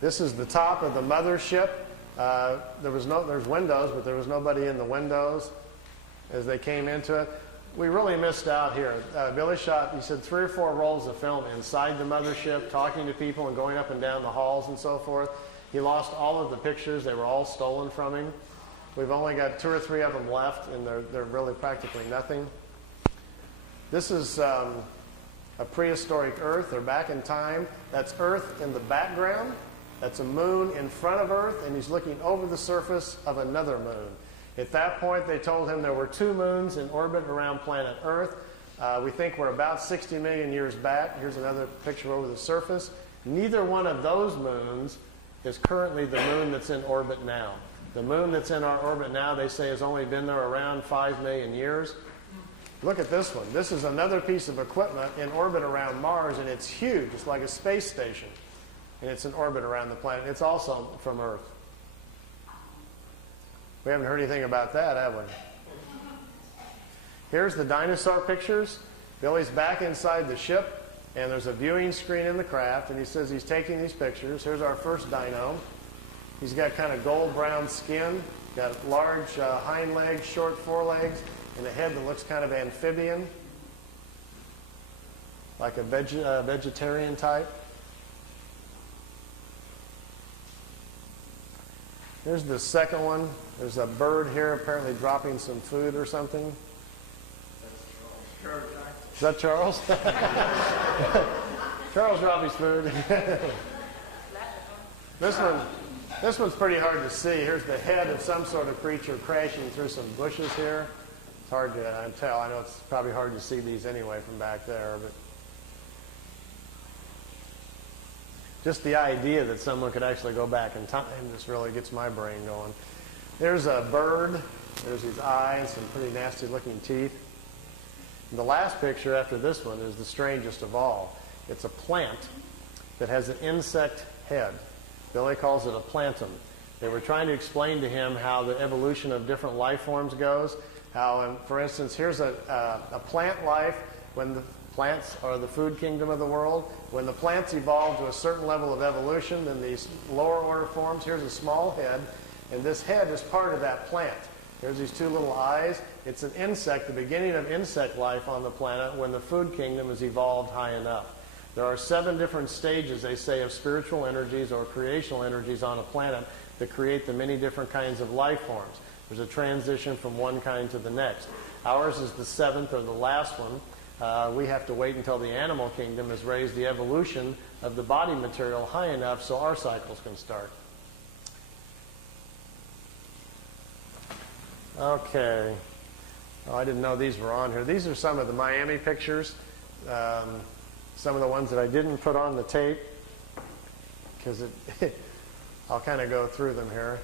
This is the top of the mothership. There's windows, but there was nobody in the windows as they came into it. We really missed out here. Billy shot, he said, 3 or 4 rolls of film inside the mothership, talking to people and going up and down the halls and so forth. He lost all of the pictures. They were all stolen from him. We've only got 2 or 3 of them left, and they're really practically nothing. This is a prehistoric Earth. They're back in time. That's Earth in the background. That's a moon in front of Earth, and he's looking over the surface of another moon. At that point, they told him there were 2 moons in orbit around planet Earth. We think we're about 60 million years back. Here's another picture over the surface. Neither one of those moons is currently the moon that's in orbit now. The moon that's in our orbit now, they say, has only been there around 5 million years. Look at this one. This is another piece of equipment in orbit around Mars, and it's huge. It's like a space station, and it's in orbit around the planet. It's also from Earth. We haven't heard anything about that, have we? Here's the dinosaur pictures. Billy's back inside the ship, and there's a viewing screen in the craft, and he says he's taking these pictures. Here's our first dino. He's got kind of gold-brown skin, got large hind legs, short forelegs, and a head that looks kind of amphibian, like a vegetarian type. Here's the second one. There's a bird here apparently dropping some food or something. Is that Charles? Charles dropped his food. This one's pretty hard to see. Here's the head of some sort of creature crashing through some bushes here. It's hard to tell. I know it's probably hard to see these anyway from back there, but just the idea that someone could actually go back in time just really gets my brain going. There's a bird. There's his eyes, some pretty nasty looking teeth. And the last picture after this one is the strangest of all. It's a plant that has an insect head. Billy calls it a plantum. They were trying to explain to him how the evolution of different life forms goes. How, for instance, here's a plant life when the plants are the food kingdom of the world. When the plants evolve to a certain level of evolution, then these lower order forms, here's a small head, and this head is part of that plant. There's these 2 little eyes. It's an insect, the beginning of insect life on the planet when the food kingdom has evolved high enough. There are 7 different stages, they say, of spiritual energies or creational energies on a planet that create the many different kinds of life forms. There's a transition from one kind to the next. Ours is the 7th or the last one. We have to wait until the animal kingdom has raised the evolution of the body material high enough so our cycles can start. Okay. Oh, I didn't know these were on here. These are some of the Miami pictures. Some of the ones that I didn't put on the tape because I'll kind of go through them here.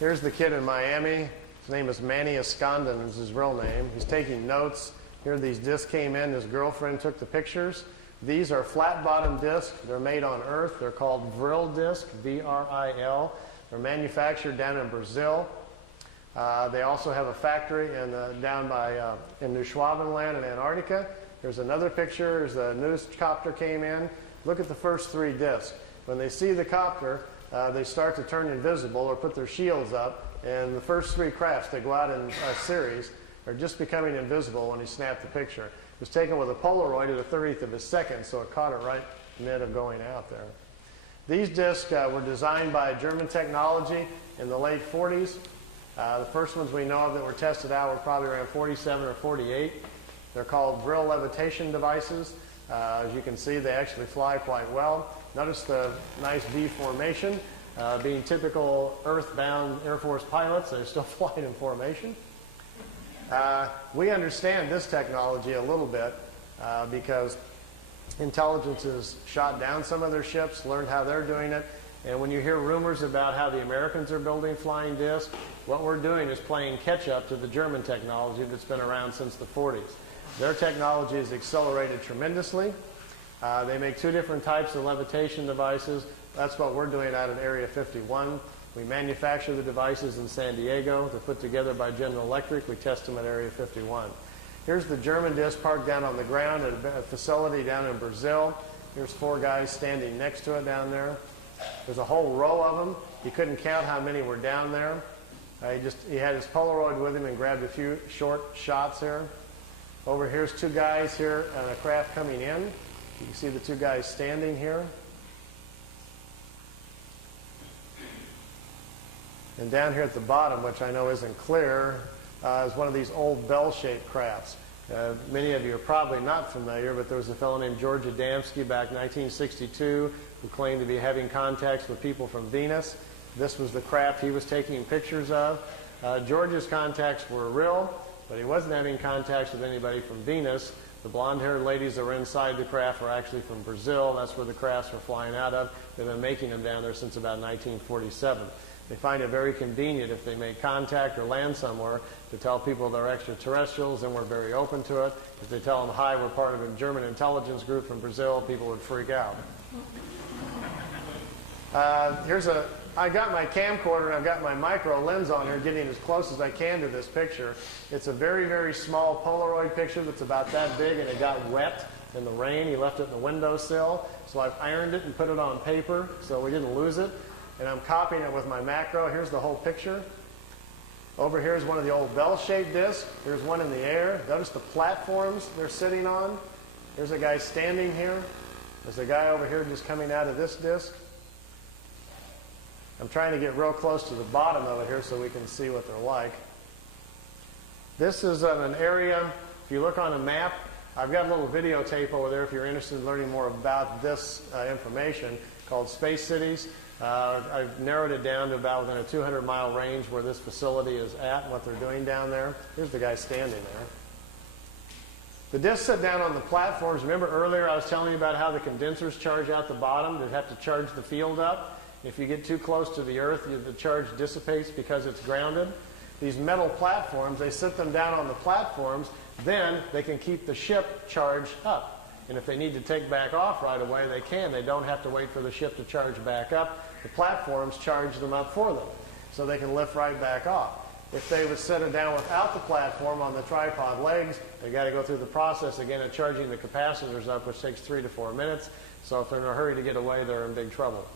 Here's the kid in Miami. His name is Manny Escondon is his real name. He's taking notes. Here these discs came in. His girlfriend took the pictures. These are flat-bottom discs. They're made on Earth. They're called Vril disc, V-R-I-L. They're manufactured down in Brazil. They also have a factory down in New Schwabenland in Antarctica. Here's another picture. There's a news copter came in. Look at the first 3 discs. When they see the copter, they start to turn invisible or put their shields up. And the first 3 crafts, they go out in a series, are just becoming invisible when he snapped the picture. It was taken with a Polaroid at a 30th of a second, so it caught it right in the minute of going out there. These discs were designed by German technology in the late 40s. The first ones we know of that were tested out were probably around 47 or 48. They're called Vril levitation devices. As you can see, they actually fly quite well. Notice the nice V formation. Being typical Earth-bound Air Force pilots, they're still flying in formation. We understand this technology a little bit because intelligence has shot down some of their ships, learned how they're doing it, and when you hear rumors about how the Americans are building flying discs, what we're doing is playing catch-up to the German technology that's been around since the 40s. Their technology has accelerated tremendously. They make 2 different types of levitation devices. That's what we're doing out at Area 51. We manufacture the devices in San Diego. They're put together by General Electric. We test them at Area 51. Here's the German disc parked down on the ground at a facility down in Brazil. Here's 4 guys standing next to it down there. There's a whole row of them. He couldn't count how many were down there. He had his Polaroid with him and grabbed a few short shots here. Over here's 2 guys here on a craft coming in. You can see the 2 guys standing here. And down here at the bottom, which I know isn't clear, is one of these old bell-shaped crafts. Many of you are probably not familiar, but there was a fellow named George Adamski back in 1962 who claimed to be having contacts with people from Venus. This was the craft he was taking pictures of. George's contacts were real, but he wasn't having contacts with anybody from Venus. The blonde-haired ladies that were inside the craft were actually from Brazil. That's where the crafts were flying out of. They've been making them down there since about 1947. They find it very convenient if they make contact or land somewhere to tell people they're extraterrestrials, and we're very open to it. If they tell them, hi, we're part of a German intelligence group from Brazil, people would freak out. I got my camcorder and I've got my micro lens on here getting as close as I can to this picture. It's a very, very small Polaroid picture that's about that big, and it got wet in the rain. He left it in the windowsill, so I've ironed it and put it on paper so we didn't lose it. And I'm copying it with my macro. Here's the whole picture. Over here is one of the old bell-shaped discs. Here's one in the air. Notice the platforms they're sitting on. There's a guy standing here. There's a guy over here just coming out of this disc. I'm trying to get real close to the bottom of it here so we can see what they're like. This is an area, if you look on a map, I've got a little videotape over there if you're interested in learning more about this information, called Space Cities. I've narrowed it down to about within a 200-mile range where this facility is at and what they're doing down there. Here's the guy standing there. The discs sit down on the platforms. Remember earlier I was telling you about how the condensers charge out the bottom? They have to charge the field up. If you get too close to the Earth, the charge dissipates because it's grounded. These metal platforms, they sit them down on the platforms, then they can keep the ship charged up. And if they need to take back off right away, they can. They don't have to wait for the ship to charge back up. The platforms charge them up for them, so they can lift right back off. If they would set it down without the platform on the tripod legs, they've got to go through the process again of charging the capacitors up, which takes 3 to 4 minutes. So if they're in a hurry to get away, they're in big trouble.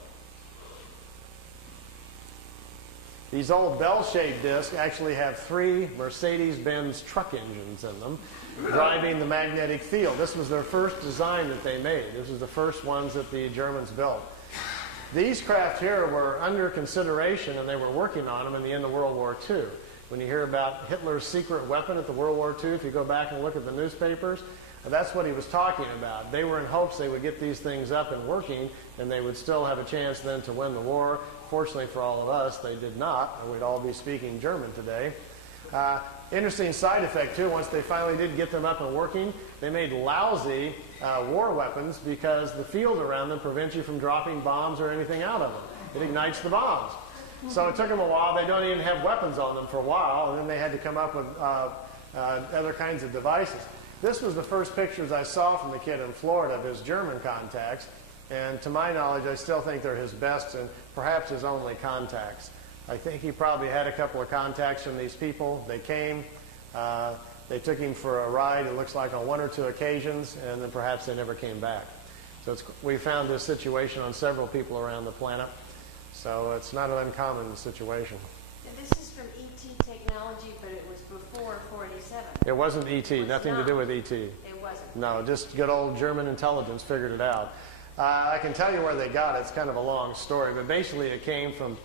These old bell-shaped discs actually have 3 Mercedes-Benz truck engines in them, driving the magnetic field. This was their first design that they made. This was the first ones that the Germans built. These craft here were under consideration, and they were working on them in the end of World War II. When you hear about Hitler's secret weapon at the World War II, if you go back and look at the newspapers, that's what he was talking about. They were in hopes they would get these things up and working, and they would still have a chance then to win the war. Fortunately for all of us, they did not, and we'd all be speaking German today. Interesting side effect, too, once they finally did get them up and working, they made lousy war weapons because the field around them prevents you from dropping bombs or anything out of them. It ignites the bombs. So it took them a while. They don't even have weapons on them for a while, and then they had to come up with other kinds of devices. This was the first pictures I saw from the kid in Florida of his German contacts, and to my knowledge, I still think they're his best and perhaps his only contacts. I think he probably had a couple of contacts from these people. They came, they took him for a ride, it looks like on 1 or 2 occasions, and then perhaps they never came back. So we found this situation on several people around the planet, so it's not an uncommon situation. And this is from ET technology, but it was before 487. It wasn't ET, nothing to do with ET. It wasn't. No, just good old German intelligence figured it out. I can tell you where they got it. It's kind of a long story, but basically it came from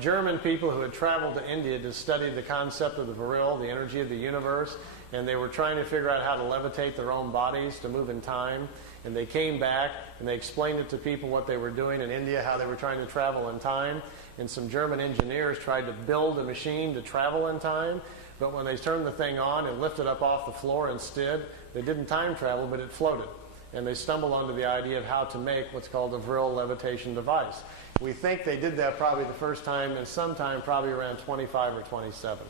German people who had traveled to India to study the concept of the Vril, the energy of the universe, and they were trying to figure out how to levitate their own bodies to move in time. And they came back and they explained it to people what they were doing in India, how they were trying to travel in time. And some German engineers tried to build a machine to travel in time, but when they turned the thing on and lifted up off the floor instead, they didn't time travel, but it floated. And they stumbled onto the idea of how to make what's called a Vril levitation device. We think they did that probably the first time and sometime probably around 25 or 27.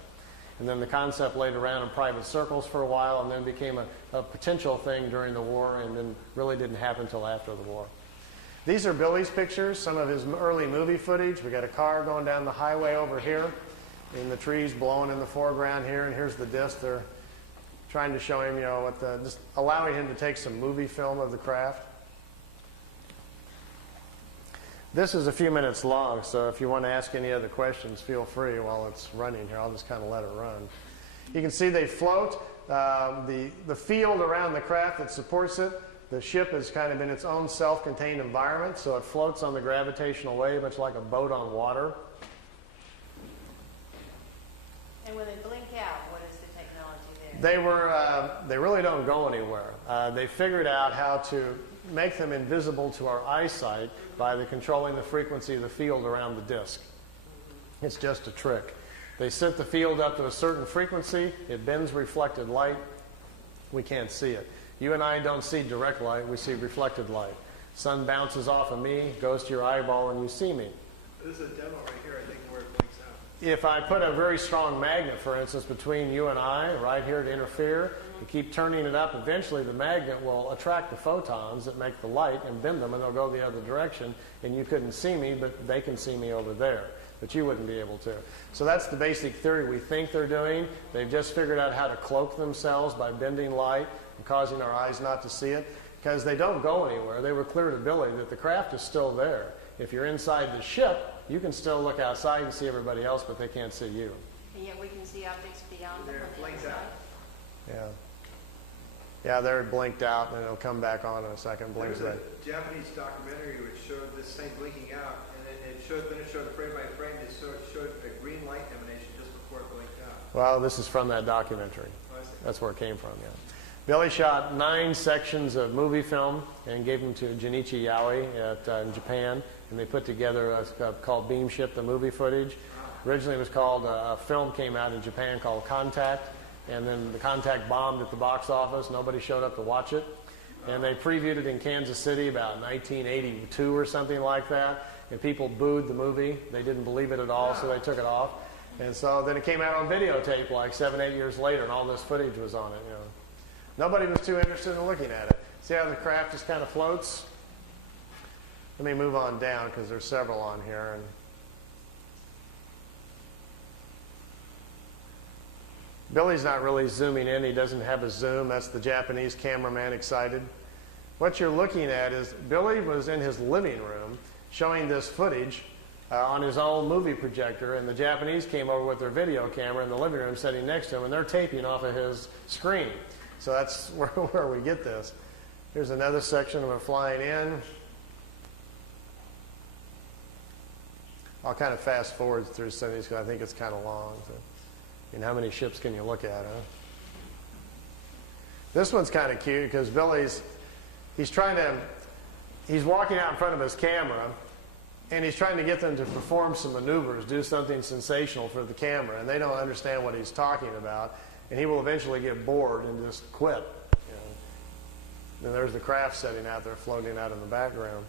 And then the concept laid around in private circles for a while and then became a potential thing during the war and then really didn't happen until after the war. These are Billy's pictures, some of his early movie footage. We got a car going down the highway over here, and the trees blowing in the foreground here, and here's the disc. They're trying to show him, just allowing him to take some movie film of the craft. This is a few minutes long, so if you want to ask any other questions, feel free while it's running here. I'll just kind of let it run. You can see they float. The field around the craft that supports it, the ship is kind of in its own self-contained environment, so it floats on the gravitational wave, much like a boat on water. And when they blink out, what is the technology there? They really don't go anywhere. They figured out how to make them invisible to our eyesight by controlling the frequency of the field around the disk. It's just a trick. They set the field up to a certain frequency. It bends reflected light. We can't see it. You and I don't see direct light. We see reflected light. Sun bounces off of me, goes to your eyeball, and you see me. This is a demo right here, I think, where it blinks out. If I put a very strong magnet, for instance, between you and I, right here to interfere, you keep turning it up, eventually the magnet will attract the photons that make the light and bend them, and they'll go the other direction, and you couldn't see me, but they can see me over there. But you wouldn't be able to. So that's the basic theory we think they're doing. They've just figured out how to cloak themselves by bending light and causing our eyes not to see it, because they don't go anywhere. They were clear to Billy that the craft is still there. If you're inside the ship, you can still look outside and see everybody else, but they can't see you. And yet we can see objects beyond them There, on the blinks outside? out. Yeah. Yeah, there it blinked out, and it'll come back on in a second. Blinks There's in. a Japanese documentary which showed this thing blinking out, and it showed frame by frame, it showed a green light emanation just before it blinked out. Well, this is from that documentary. Oh, I see. That's where it came from, yeah. Billy shot 9 sections of movie film and gave them to Junichi Yaoi in Japan, and they put together called Beam Ship, the movie footage. Originally it was called, a film came out in Japan called Contact, and then the Contact bombed at the box office. Nobody showed up to watch it. And they previewed it in Kansas City about 1982 or something like that, and people booed the movie. They didn't believe it at all, so they took it off. And so then it came out on videotape like 7, 8 years later, and all this footage was on it. Nobody was too interested in looking at it. See how the craft just kind of floats? Let me move on down because there's several on here. And Billy's not really zooming in. He doesn't have a zoom. That's the Japanese cameraman excited. What you're looking at is Billy was in his living room showing this footage on his own movie projector, and the Japanese came over with their video camera in the living room sitting next to him, and they're taping off of his screen. So that's where we get this. Here's another section of it flying in. I'll kind of fast forward through some of these because I think it's kind of long. So, how many ships can you look at, huh? This one's kind of cute because he's walking out in front of his camera, and he's trying to get them to perform some maneuvers, do something sensational for the camera, and they don't understand what he's talking about. And he will eventually get bored and just quit. Then there's the craft setting out there, floating out in the background.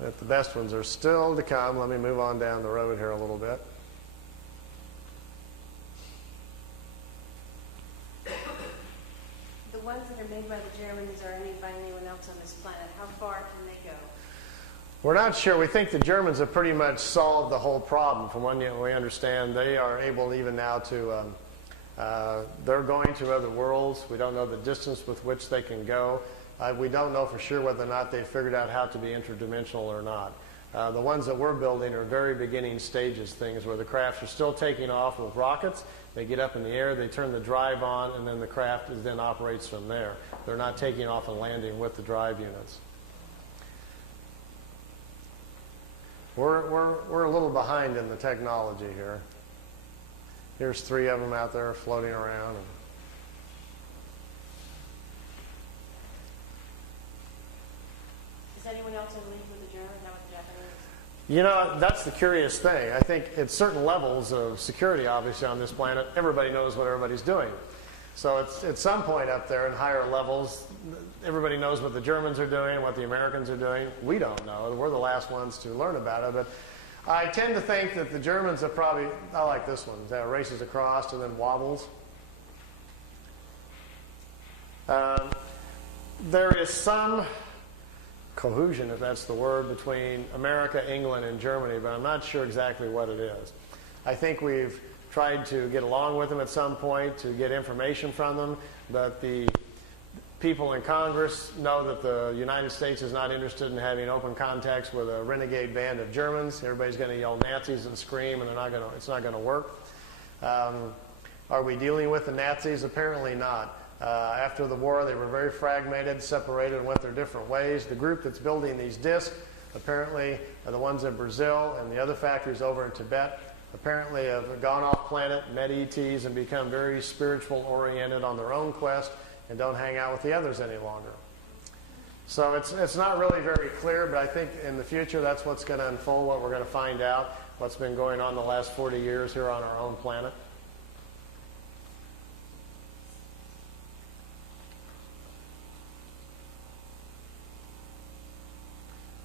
But the best ones are still to come. Let me move on down the road here a little bit. The ones that are made by the Germans or by anyone else on this planet, how far can they go? We're not sure. We think the Germans have pretty much solved the whole problem. From what we understand, they are able even now to, they're going to other worlds. We don't know the distance with which they can go. We don't know for sure whether or not they've figured out how to be interdimensional or not. The ones that we're building are very beginning stages things where the crafts are still taking off with rockets. They get up in the air, they turn the drive on, and then the craft then operates from there. They're not taking off and landing with the drive units. We're a little behind in the technology here. Here's 3 of them out there floating around. Is anyone else in league with the Germans, not with the Japanese? That's the curious thing. I think at certain levels of security, obviously, on this planet, everybody knows what everybody's doing. So it's at some point up there in higher levels, everybody knows what the Germans are doing, what the Americans are doing. We don't know. We're the last ones to learn about it. But I tend to think that the Germans have probably, I like this one, that races across and then wobbles. There is some cohesion, if that's the word, between America, England, and Germany, but I'm not sure exactly what it is. I think we've tried to get along with them at some point to get information from them, but the people in Congress know that the United States is not interested in having open contacts with a renegade band of Germans. Everybody's going to yell Nazis and scream, and it's not going to work. Are we dealing with the Nazis? Apparently not. After the war, they were very fragmented, separated, and went their different ways. The group that's building these discs, apparently, are the ones in Brazil, and the other factories over in Tibet, apparently have gone off planet, met ETs, and become very spiritual oriented on their own quest, and don't hang out with the others any longer. So it's not really very clear, but I think in the future that's what's going to unfold, what we're going to find out, what's been going on the last 40 years here on our own planet.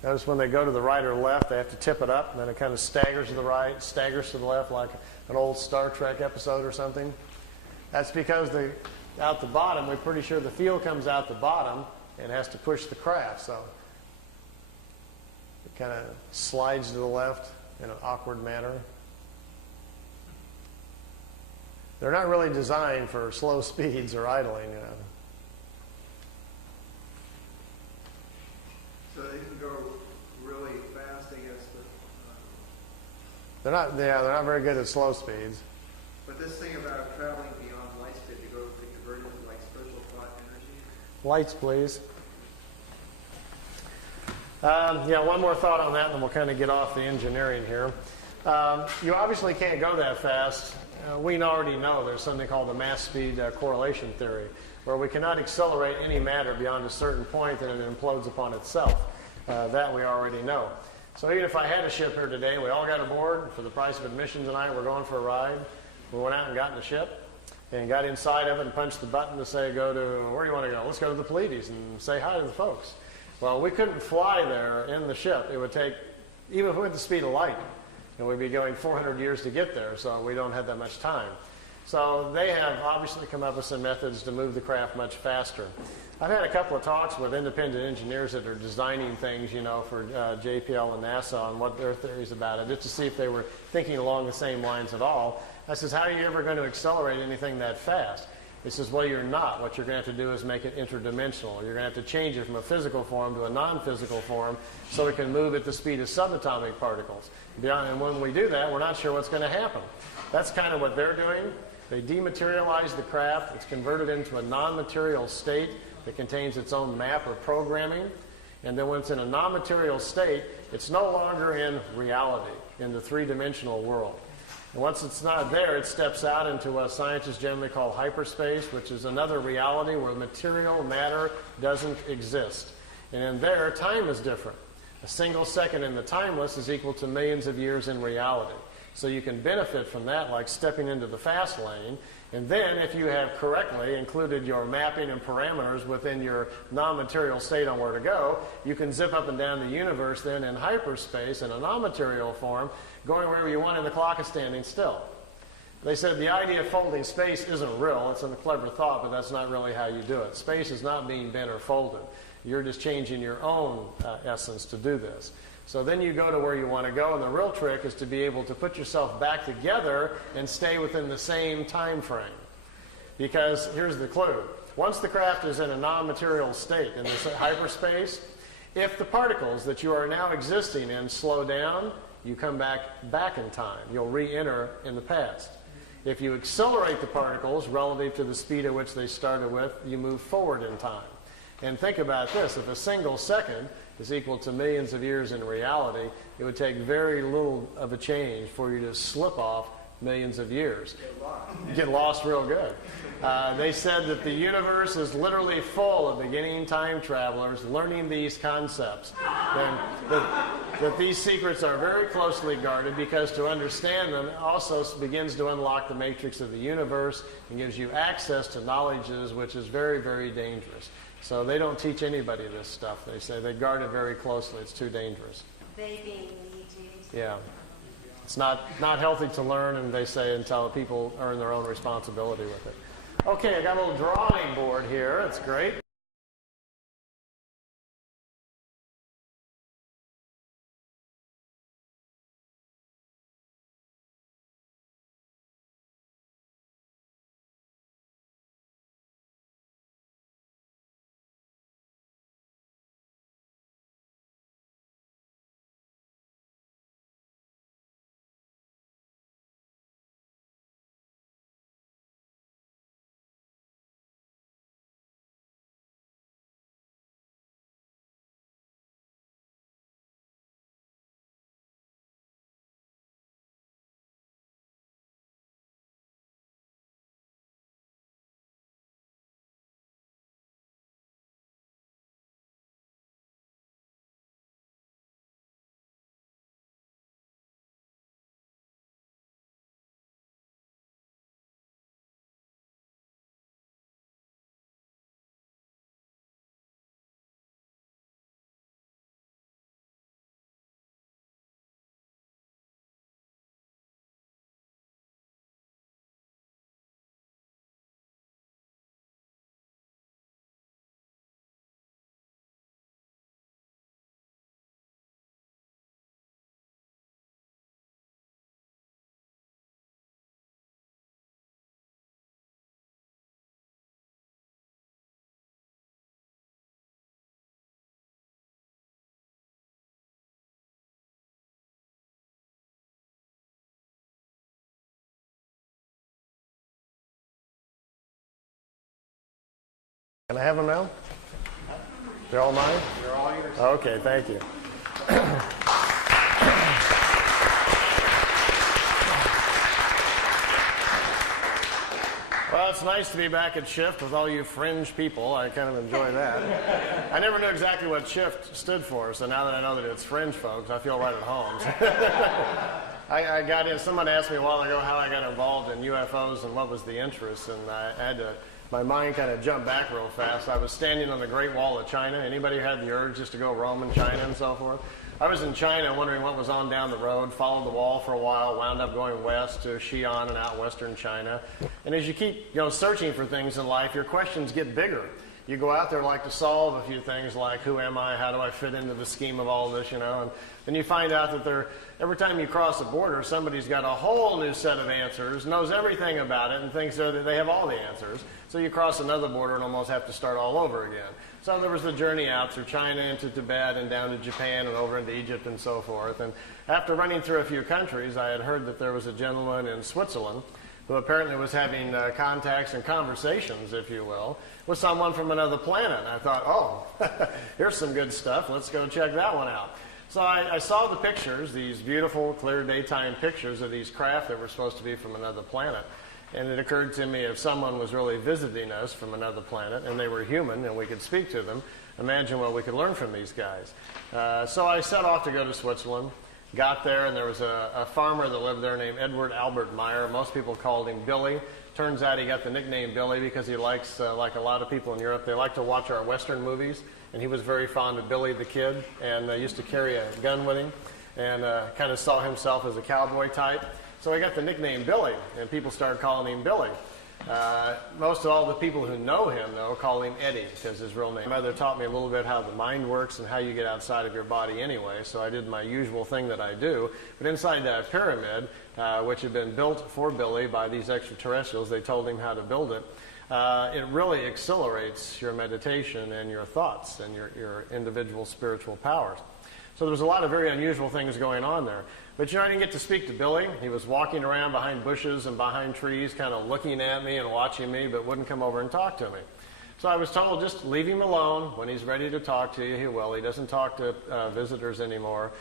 Notice when they go to the right or left, they have to tip it up, and then it kind of staggers to the right, staggers to the left, like an old Star Trek episode or something. That's because out the bottom, we're pretty sure the field comes out the bottom and has to push the craft, so it kind of slides to the left in an awkward manner. They're not really designed for slow speeds or idling, you know. So they can go really fast, I guess. They're not very good at slow speeds. But this thing about traveling beyond light speed to convert into like spiritual thought energy. Lights, please. One more thought on that, and then we'll kind of get off the engineering here. You obviously can't go that fast. We already know there's something called the mass speed correlation theory, where we cannot accelerate any matter beyond a certain point and it implodes upon itself. That we already know. So even if I had a ship here today and we all got aboard for the price of admission tonight, we're going for a ride, we went out and got in the ship and got inside of it and punched the button to say, go to, where do you want to go? Let's go to the Pleiades and say hi to the folks. Well, we couldn't fly there in the ship. It would take, even if we went the speed of light, and we'd be going 400 years to get there, so we don't have that much time. So they have obviously come up with some methods to move the craft much faster. I've had a couple of talks with independent engineers that are designing things, for JPL and NASA on what their theories about it, just to see if they were thinking along the same lines at all. I says, how are you ever going to accelerate anything that fast? He says, well, you're not. What you're going to have to do is make it interdimensional. You're going to have to change it from a physical form to a non-physical form so it can move at the speed of subatomic particles. And when we do that, we're not sure what's going to happen. That's kind of what they're doing. They dematerialize the craft. It's converted into a non-material state that contains its own map or programming. And then when it's in a non-material state, it's no longer in reality, in the three-dimensional world. And once it's not there, it steps out into what scientists generally call hyperspace, which is another reality where material matter doesn't exist. And in there, time is different. A single second in the timeless is equal to millions of years in reality. So you can benefit from that, like stepping into the fast lane. And then, if you have correctly included your mapping and parameters within your non-material state on where to go, you can zip up and down the universe then in hyperspace in a non-material form, going wherever you want, and the clock is standing still. They said the idea of folding space isn't real. It's a clever thought, but that's not really how you do it. Space is not being bent or folded. You're just changing your own essence to do this. So then you go to where you want to go, and the real trick is to be able to put yourself back together and stay within the same time frame. Because here's the clue. Once the craft is in a non-material state in this hyperspace, if the particles that you are now existing in slow down, you come back in time. You'll re-enter in the past. If you accelerate the particles relative to the speed at which they started with, you move forward in time. And think about this. If a single second is equal to millions of years in reality, it would take very little of a change for you to slip off millions of years. Get lost real good. They said that the universe is literally full of beginning time travelers learning these concepts. And that these secrets are very closely guarded because to understand them also begins to unlock the matrix of the universe and gives you access to knowledges which is very, very dangerous. So they don't teach anybody this stuff. They say they guard it very closely. It's too dangerous. They being the ETs. Yeah. it's not healthy to learn, and they say until people earn their own responsibility with it. Okay, I got a little drawing board here. That's great. Can I have them now? They're all mine? They're all yours. Okay, thank you. Well, it's nice to be back at Shift with all you fringe people. I kind of enjoy that. I never knew exactly what Shift stood for, so now that I know that it's fringe folks, I feel right at home. I got in, someone asked me a while ago how I got involved in UFOs and what was the interest, and I had to, my mind kind of jumped back real fast. I was standing on the Great Wall of China. Anybody had the urge just to go roam in China and so forth? I was in China wondering what was on down the road, followed the wall for a while, wound up going west to Xi'an and out western China. And as you keep searching for things in life, your questions get bigger. You go out there like to solve a few things like, who am I? How do I fit into the scheme of all this, And then you find out that every time you cross the border, somebody's got a whole new set of answers, knows everything about it, and thinks that they have all the answers. So you cross another border and almost have to start all over again. So there was the journey out through China into Tibet and down to Japan and over into Egypt and so forth. And after running through a few countries, I had heard that there was a gentleman in Switzerland who apparently was having contacts and conversations, if you will, with someone from another planet. And I thought, oh, here's some good stuff. Let's go check that one out. So I saw the pictures, these beautiful, clear daytime pictures of these craft that were supposed to be from another planet. And it occurred to me, if someone was really visiting us from another planet and they were human and we could speak to them, imagine what we could learn from these guys. So I set off to go to Switzerland. Got there, and there was a farmer that lived there named Edward Albert Meier. Most people called him Billy. Turns out he got the nickname Billy because he likes, like a lot of people in Europe, they like to watch our Western movies. And he was very fond of Billy the Kid and used to carry a gun with him and kind of saw himself as a cowboy type. So he got the nickname Billy, and people started calling him Billy. Most of all the people who know him, though, call him Eddie, because his real name. My mother taught me a little bit how the mind works and how you get outside of your body anyway, so I did my usual thing that I do. But inside that pyramid, which had been built for Billy by these extraterrestrials, they told him how to build it. It really accelerates your meditation and your thoughts and your individual spiritual powers. So there was a lot of very unusual things going on there. But I didn't get to speak to Billy. He was walking around behind bushes and behind trees, kind of looking at me and watching me, but wouldn't come over and talk to me. So I was told, just leave him alone. When he's ready to talk to you, he will. He doesn't talk to visitors anymore.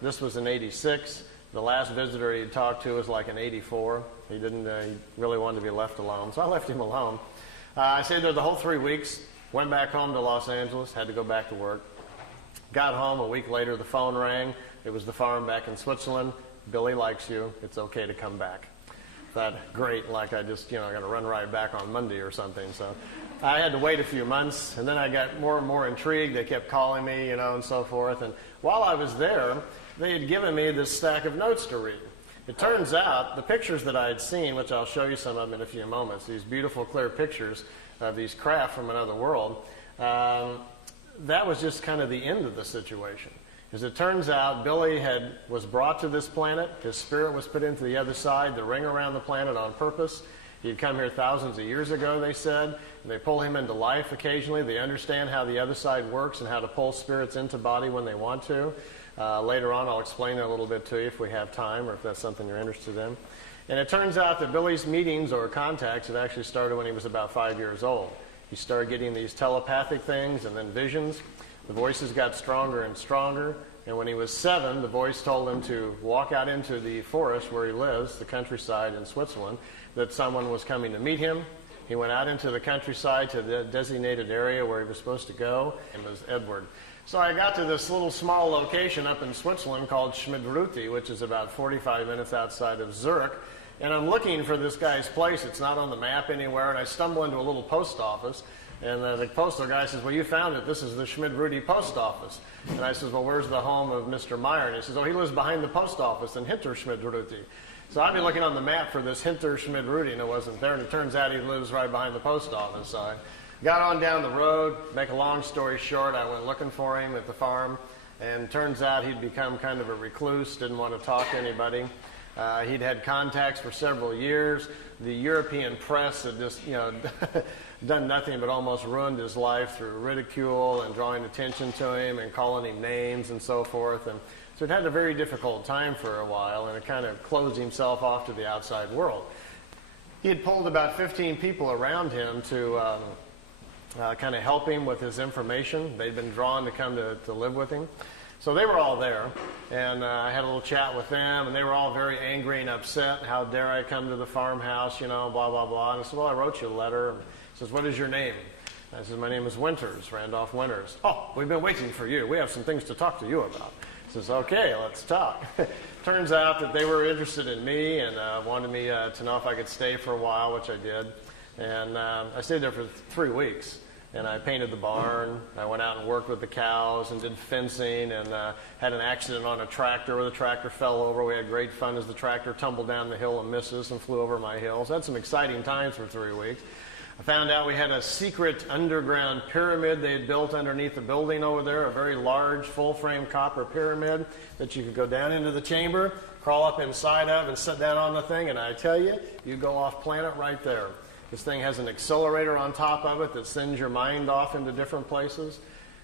This was in '86. The last visitor he'd talked to was like in '84. He didn't. He really wanted to be left alone, so I left him alone. I stayed there the whole 3 weeks. Went back home to Los Angeles. Had to go back to work. Got home a week later. The phone rang. It was the farm back in Switzerland. Billy likes you. It's okay to come back. Thought, great. Like I just, I got to run right back on Monday or something. So I had to wait a few months, and then I got more and more intrigued. They kept calling me, and so forth. And while I was there, they had given me this stack of notes to read. It turns out the pictures that I had seen, which I'll show you some of them in a few moments, these beautiful clear pictures of these craft from another world, that was just kind of the end of the situation. As it turns out, Billy was brought to this planet. His spirit was put into the other side, the ring around the planet on purpose. He'd come here thousands of years ago, they said. They pull him into life occasionally. They understand how the other side works and how to pull spirits into body when they want to. Later on, I'll explain that a little bit to you if we have time or if that's something you're interested in. And it turns out that Billy's meetings or contacts had actually started when he was about 5 years old. He started getting these telepathic things and then visions. The voices got stronger and stronger. And when he was 7, the voice told him to walk out into the forest where he lives, the countryside in Switzerland, that someone was coming to meet him. He went out into the countryside to the designated area where he was supposed to go. It was Edward. So I got to this little small location up in Switzerland called Schmidruti, which is about 45 minutes outside of Zurich. And I'm looking for this guy's place. It's not on the map anywhere. And I stumble into a little post office. And the postal guy says, well, you found it. This is the Schmidruti post office. And I says, well, where's the home of Mr. Meier? And he says, oh, he lives behind the post office in Hinter Schmidruti. So I've been looking on the map for this Hinter Schmidruti, and it wasn't there. And it turns out he lives right behind the post office. So I got on down the road. Make a long story short, I went looking for him at the farm. And turns out he'd become kind of a recluse, didn't want to talk to anybody. He'd had contacts for several years. The European press had just, done nothing but almost ruined his life through ridicule and drawing attention to him and calling him names and so forth. And so he'd had a very difficult time for a while, and it kind of closed himself off to the outside world. He had pulled about 15 people around him to kind of help him with his information. They'd been drawn to come to live with him. So they were all there, and I had a little chat with them, and they were all very angry and upset. How dare I come to the farmhouse, blah, blah, blah. And I said, well, I wrote you a letter. And he says, what is your name? And I said, my name is Winters, Randolph Winters. Oh, we've been waiting for you. We have some things to talk to you about. He says, okay, let's talk. Turns out that they were interested in me and wanted me to know if I could stay for a while, which I did. And I stayed there for 3 weeks. And I painted the barn. I went out and worked with the cows and did fencing and had an accident on a tractor where the tractor fell over. We had great fun as the tractor tumbled down the hill of misses and flew over my hills. Had some exciting times for 3 weeks. I found out we had a secret underground pyramid they had built underneath the building over there, a very large full-frame copper pyramid that you could go down into the chamber, crawl up inside of, and sit down on the thing. And I tell you, you go off planet right there. This thing has an accelerator on top of it that sends your mind off into different places.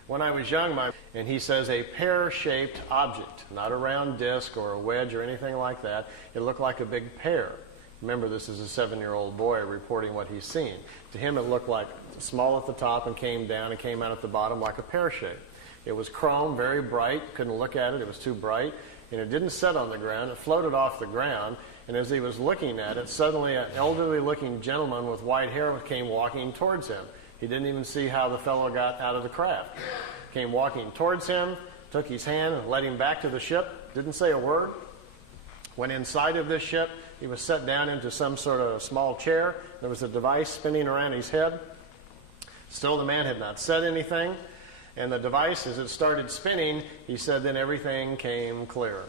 When I was young, and he says a pear-shaped object, not a round disc or a wedge or anything like that. It looked like a big pear. Remember, this is a 7-year-old boy reporting what he's seen. To him, it looked like small at the top and came down and came out at the bottom like a pear shape. It was chrome, very bright. Couldn't look at it. It was too bright. And it didn't set on the ground. It floated off the ground. And as he was looking at it, suddenly an elderly-looking gentleman with white hair came walking towards him. He didn't even see how the fellow got out of the craft. Came walking towards him, took his hand and led him back to the ship, didn't say a word. Went inside of this ship. He was set down into some sort of small chair. There was a device spinning around his head. Still, the man had not said anything. And the device, as it started spinning, he said, then everything came clear.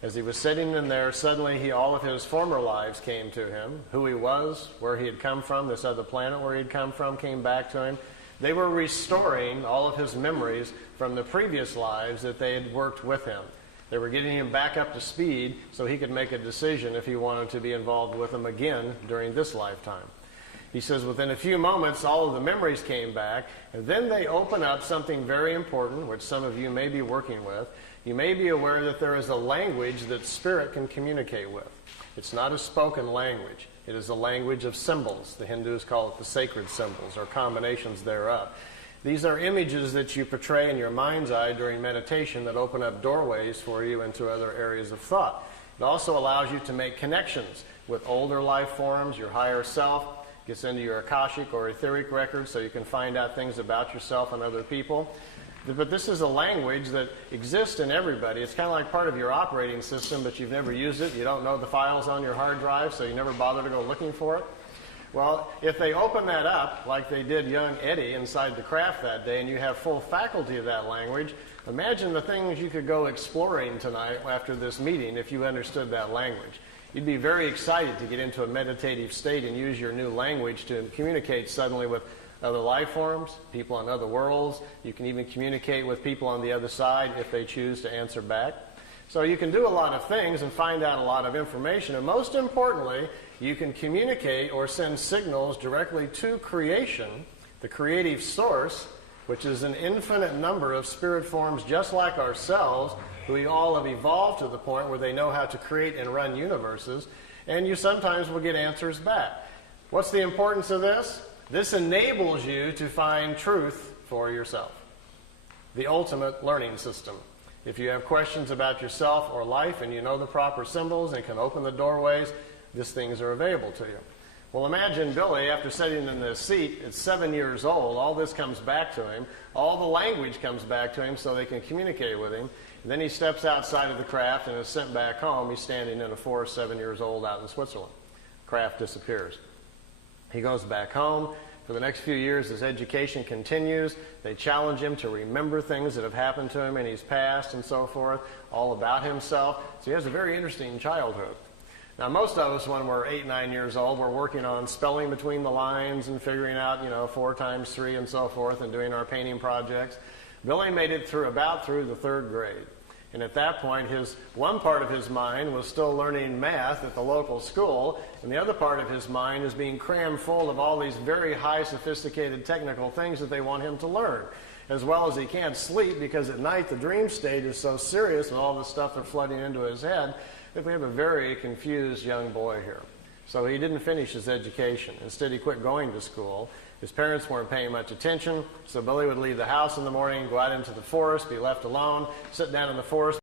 As he was sitting in there, suddenly all of his former lives came to him. Who he was, where he had come from, this other planet where he had come from came back to him. They were restoring all of his memories from the previous lives that they had worked with him. They were getting him back up to speed so he could make a decision if he wanted to be involved with them again during this lifetime. He says within a few moments, all of the memories came back, and then they open up something very important, which some of you may be working with. You may be aware that there is a language that spirit can communicate with. It's not a spoken language. It is a language of symbols. The Hindus call it the sacred symbols, or combinations thereof. These are images that you portray in your mind's eye during meditation that open up doorways for you into other areas of thought. It also allows you to make connections with older life forms, your higher self, gets into your Akashic or etheric records so you can find out things about yourself and other people. But this is a language that exists in everybody. It's kind of like part of your operating system, but you've never used it. You don't know the files on your hard drive, so you never bother to go looking for it. Well, if they open that up, like they did young Eddie inside the craft that day, and you have full faculty of that language, imagine the things you could go exploring tonight after this meeting if you understood that language. You'd be very excited to get into a meditative state and use your new language to communicate suddenly with other life forms, people on other worlds. You can even communicate with people on the other side if they choose to answer back. So you can do a lot of things and find out a lot of information. And most importantly, you can communicate or send signals directly to creation, the creative source, which is an infinite number of spirit forms just like ourselves, who we all have evolved to the point where they know how to create and run universes, and you sometimes will get answers back. What's the importance of this? This enables you to find truth for yourself. The ultimate learning system. If you have questions about yourself or life and you know the proper symbols and can open the doorways, these things are available to you. Well, imagine Billy, after sitting in this seat at 7 years old, all this comes back to him. All the language comes back to him so they can communicate with him. And then he steps outside of the craft and is sent back home. He's standing in a forest, 7 years old, out in Switzerland. Craft disappears. He goes back home. For the next few years, his education continues. They challenge him to remember things that have happened to him in his past and so forth, all about himself. So he has a very interesting childhood. Now, most of us, when we're 8, 9 years old, we're working on spelling between the lines and figuring out, 4 times 3 and so forth, and doing our painting projects. Billy made it through the 3rd grade. And at that point, one part of his mind was still learning math at the local school, and the other part of his mind is being crammed full of all these very high, sophisticated technical things that they want him to learn. As well as he can't sleep because at night the dream state is so serious with all the stuff that's flooding into his head that we have a very confused young boy here. So he didn't finish his education. Instead, he quit going to school. His parents weren't paying much attention, so Billy would leave the house in the morning, go out into the forest, be left alone, sit down in the forest.